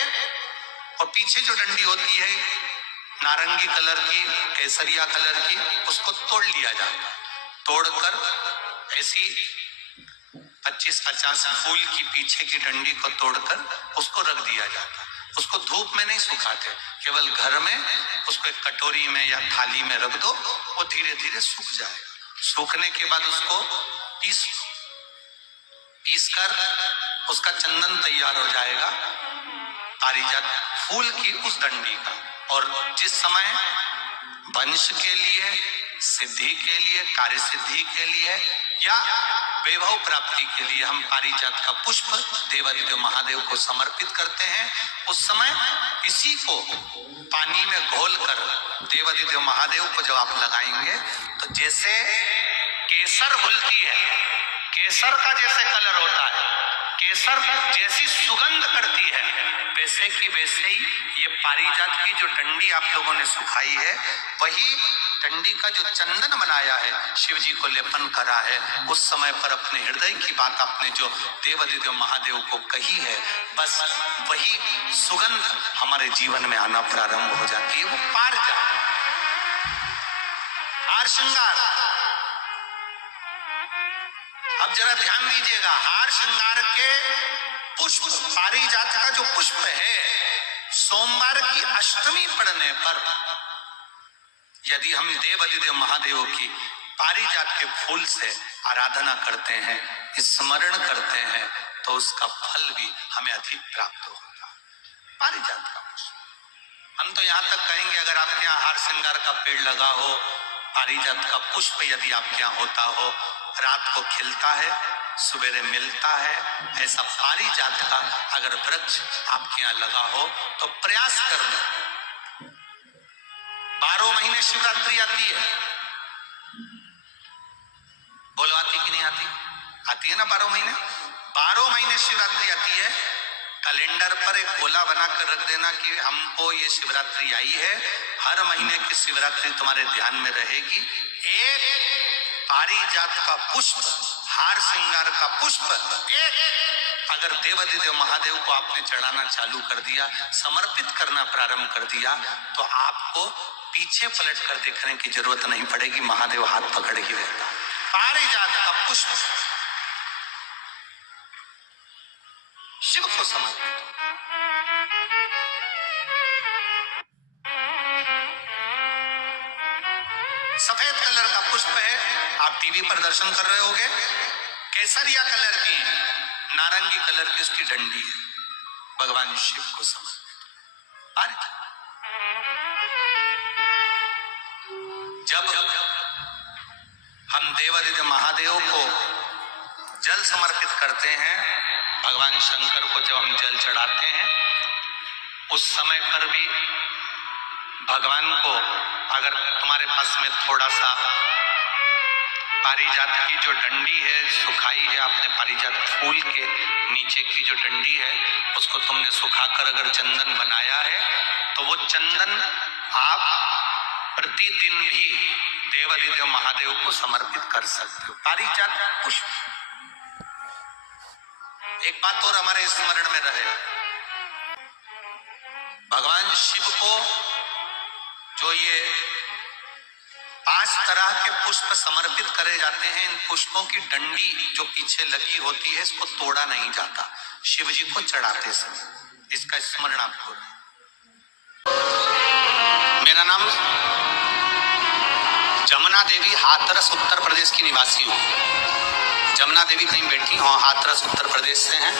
और पीछे जो डंडी होती है नारंगी कलर की, केसरिया कलर की, उसको तोड़ लिया जाता है। तोड़कर ऐसी 25-50 फूल की पीछे की डंडी को तोड़कर उसको रख दिया जाता है। उसको धूप में नहीं सुखाते, केवल घर में उसको एक कटोरी में या थाली में रख दो, वो धीरे धीरे सूख जाएगा। सूखने के बाद उसको पीसकर उसका चंदन तैयार हो जाएगा पारिजात फूल की उस डंडी का। और जिस समय वंश के लिए, सिद्धि के लिए, कार्य सिद्धि के लिए या वैभव प्राप्ति के लिए हम पारिजात का पुष्प देवादिदेव महादेव को समर्पित करते हैं, उस समय इसी को पानी में घोलकर देवादिदेव महादेव को जब आप लगाएंगे तो जैसे केसर घुलती है, केसर का जैसे कलर होता है, केसर जैसी सुगंध करती है, वैसे की वैसे ही ये पारिजात की जो डंडी आप लोगों ने सुखाई है, वही डंडी का जो चंदन बनाया है, शिव जी को लेपन करा है, उस समय पर अपने हृदय की बात आपने जो देवादिदेव महादेव को कही है, बस वही सुगंध हमारे जीवन में आना प्रारंभ हो जाती है। वो पारिजात हार श्रृंगार। अब जरा ध्यान दीजिएगा, हार श्रृंगार के पुष्प, पारिजात का जो पुष्प है, सोमवार की अष्टमी पड़ने पर यदि हम देवादिदेव महादेव की पारिजात के फूल से आराधना करते हैं, स्मरण करते हैं, तो उसका फल भी हमें अधिक प्राप्त होगा। पारिजात का पुष्प, हम तो यहाँ तक कहेंगे अगर आपके यहाँ हार श्रृंगार का पेड़ लगा हो, पारिजात का पुष्प यदि आपके यहाँ होता हो, रात को खिलता है, सवेरे मिलता है, ऐसा पारिजात का अगर वृक्ष आपके यहाँ लगा हो तो प्रयास करना। 12 महीने शिवरात्रि आती है, बोलो आती कि नहीं आती? आती है ना 12 महीने। 12 महीने शिवरात्रि आती है। कैलेंडर पर एक गोला बनाकर रख देना कि हमको ये शिवरात्रि आई है, हर महीने की शिवरात्रि तुम्हारे ध्यान में रहेगी। एक पारिजात का पुष्प, हार श्रृंगार का पुष्प एक अगर देवादिदेव महादेव को आपने चढ़ाना चालू कर दिया, समर्पित करना प्रारंभ कर दिया, तो आपको पीछे पलट कर देखने की जरूरत नहीं पड़ेगी, महादेव हाथ पकड़ ही रहता। पारिजात का पुष्प शिव को समर्पित। सफेद कलर का पुष्प है, आप टीवी पर दर्शन कर रहे होंगे। केसरिया कलर की, नारंगी कलर की उसकी डंडी है, भगवान शिव को समर्पित। जब हम देवादिदेव महादेव को जल समर्पित करते हैं भगवान शंकर को, जब हम जल चढ़ाते हैं उस समय पर भी भगवान को, अगर तुम्हारे पास में थोड़ा सा पारिजात की जो डंडी है सुखाई है, आपने पारिजात फूल के नीचे की जो डंडी है उसको तुमने सुखाकर अगर चंदन बनाया है तो वो चंदन आप प्रतिदिन भी देवाधिदेव महादेव को समर्पित कर सकते हो। पारिजात पुष्प। एक बात और हमारे स्मरण में रहे, भगवान शिव को जो ये 5 तरह के पुष्प समर्पित करे जाते हैं, इन पुष्पों की डंडी जो पीछे लगी होती है इसको तोड़ा नहीं जाता शिव जी को चढ़ाते समय, इसका स्मरण आपको। मेरा नाम जमुना देवी, हाथरस उत्तर प्रदेश की निवासी हूँ। जमुना देवी कहीं बैठी हो, हाथरस उत्तर प्रदेश से हैं,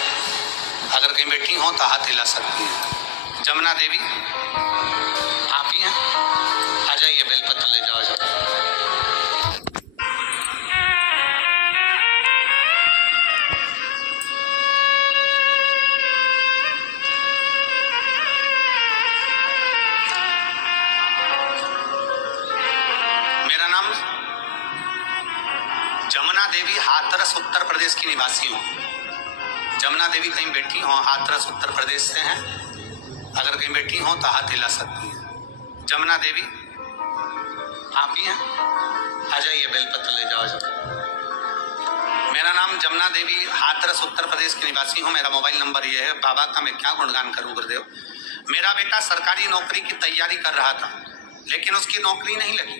अगर कहीं बैठी हो तो हाथ हिला सकती हैं। जमुना देवी आप ही हैं, आ जाइए, बेलपत्र ले जाओ। मेरा नाम जमुना देवी, हाथरस उत्तर प्रदेश की निवासी हूँ। जमुना देवी कहीं बैठी हो, हाथरस उत्तर प्रदेश से हैं, अगर कहीं बैठी हो तो हाथ हिला सकती हैं। जमुना देवी आप ही हैं, आ जाइए, बेलपत्र ले जाओ। मेरा नाम जमुना देवी, हाथरस उत्तर प्रदेश की निवासी हूँ। मेरा मोबाइल नंबर ये है। बाबा का मैं क्या गुणगान करूँ गुरुदेव। मेरा बेटा सरकारी नौकरी की तैयारी कर रहा था लेकिन उसकी नौकरी नहीं लगी।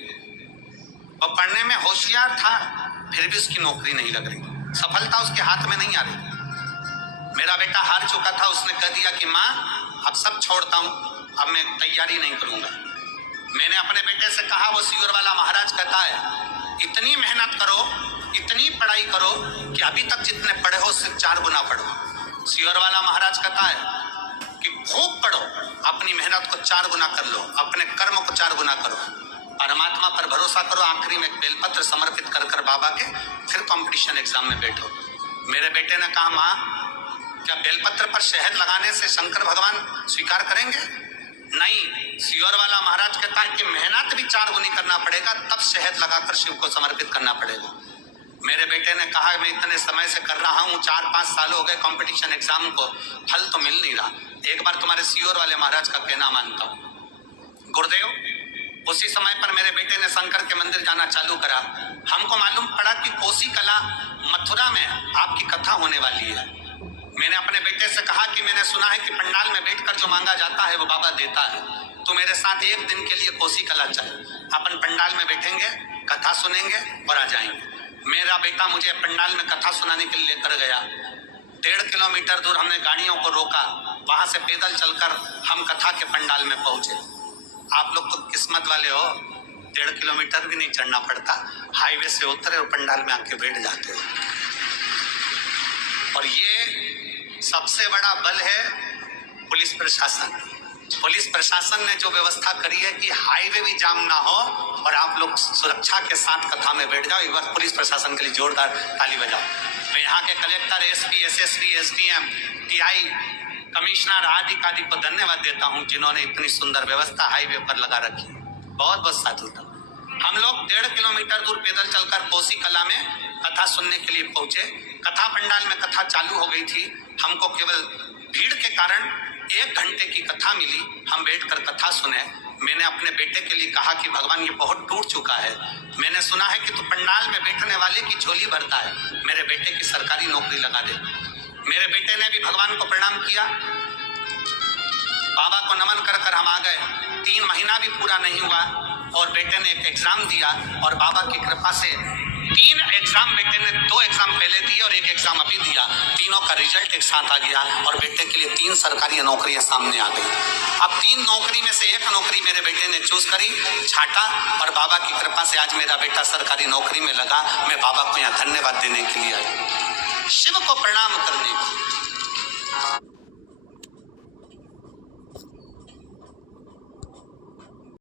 वह पढ़ने में होशियार था फिर भी उसकी नौकरी नहीं लग रही, सफलता उसके हाथ में नहीं आ रही। मेरा बेटा हार चुका था, उसने कह दिया कि माँ अब सब छोड़ता हूँ, अब मैं तैयारी नहीं करूंगा। मैंने अपने बेटे से कहा, वो सियोर वाला महाराज कहता है इतनी मेहनत करो, इतनी पढ़ाई करो कि अभी तक जितने पढ़े हो उससे 4 गुना पढ़ो। सियोर वाला महाराज कहता है कि खूब पढ़ो, अपनी मेहनत को 4 गुना कर लो, अपने कर्म को 4 गुना करो, परमात्मा पर भरोसा करो। आखिरी में एक बेलपत्र समर्पित कर कर बाबा के फिर कंपटीशन एग्जाम में बैठो। मेरे बेटे ने कहा, माँ क्या बेलपत्र पर शहद लगाने से शंकर भगवान स्वीकार करेंगे? नहीं, सियोर वाला महाराज कहता है कि मेहनत भी 4 गुनी करना पड़ेगा, तब शहद लगाकर शिव को समर्पित करना पड़ेगा। मेरे बेटे ने कहा, मैं इतने समय से कर रहा हूँ, 4-5 साल हो गए कंपटीशन एग्जाम को, फल तो मिल नहीं रहा। एक बार तुम्हारे सियोर वाले महाराज का कहना मानता हूँ। गुरुदेव, उसी समय पर मेरे बेटे ने शंकर के मंदिर जाना चालू करा। हमको मालूम पड़ा कि कोसी कला मथुरा में आपकी कथा होने वाली है। मैंने अपने बेटे से कहा कि मैंने सुना है कि पंडाल में बैठकर जो मांगा जाता है वो बाबा देता है, तो मेरे साथ एक दिन के लिए कोसी कला चल, अपन पंडाल में बैठेंगे, कथा सुनेंगे और आ जाएंगे। मेरा बेटा मुझे पंडाल में कथा सुनाने के लिए लेकर गया। 1.5 किलोमीटर दूर हमने गाड़ियों को रोका, वहां से पैदल चलकर हम कथा के पंडाल में पहुंचे। आप लोग तो किस्मत वाले हो, 1.5 किलोमीटर भी नहीं चढ़ना पड़ता, हाईवे से उतरे और पंडाल में आके बैठ जाते हो। और ये सबसे बड़ा बल है पुलिस प्रशासन। पुलिस प्रशासन ने जो व्यवस्था करी है कि हाईवे भी जाम ना हो और आप लोग सुरक्षा के साथ कथा में बैठ जाओ। एक बार पुलिस प्रशासन के लिए जोरदार ताली बजाओ। मैं यहाँ के collector, SP, SSP, SDM, TI, commissioner आदि को धन्यवाद देता हूँ जिन्होंने इतनी सुंदर व्यवस्था हाईवे पर लगा रखी। बहुत बहुत साधुता। हम लोग 1.5 किलोमीटर दूर पैदल चलकर कोसी कला में कथा सुनने के लिए पहुंचे। कथा पंडाल में कथा चालू हो गई थी। हमको केवल भीड़ के कारण 1 घंटे की कथा मिली। हम बैठकर कथा सुने। मैंने अपने बेटे के लिए कहा कि भगवान ये बहुत टूट चुका है, मैंने सुना है कि तू पंडाल में बैठने वाले की झोली भरता है, मेरे बेटे की सरकारी नौकरी लगा दे। मेरे बेटे ने भी भगवान को प्रणाम किया, बाबा को नमन कर कर हम आ गए। 3 महीना भी पूरा नहीं हुआ और बेटे ने एक एग्जाम दिया और बाबा की कृपा से 3 एग्जाम, बेटे ने 2 एग्जाम पहले दिए और 1 एग्जाम अभी दिया। तीनों का रिजल्ट एक साथ आ गया और बेटे के लिए 3 सरकारी नौकरियां सामने आ गई। अब 3 नौकरी में से 1 नौकरी मेरे बेटे ने चूज करी, छाटा, और बाबा की कृपा से आज मेरा बेटा सरकारी नौकरी में लगा। मैं बाबा को यहाँ धन्यवाद देने के लिए आया, शिव को प्रणाम करने को।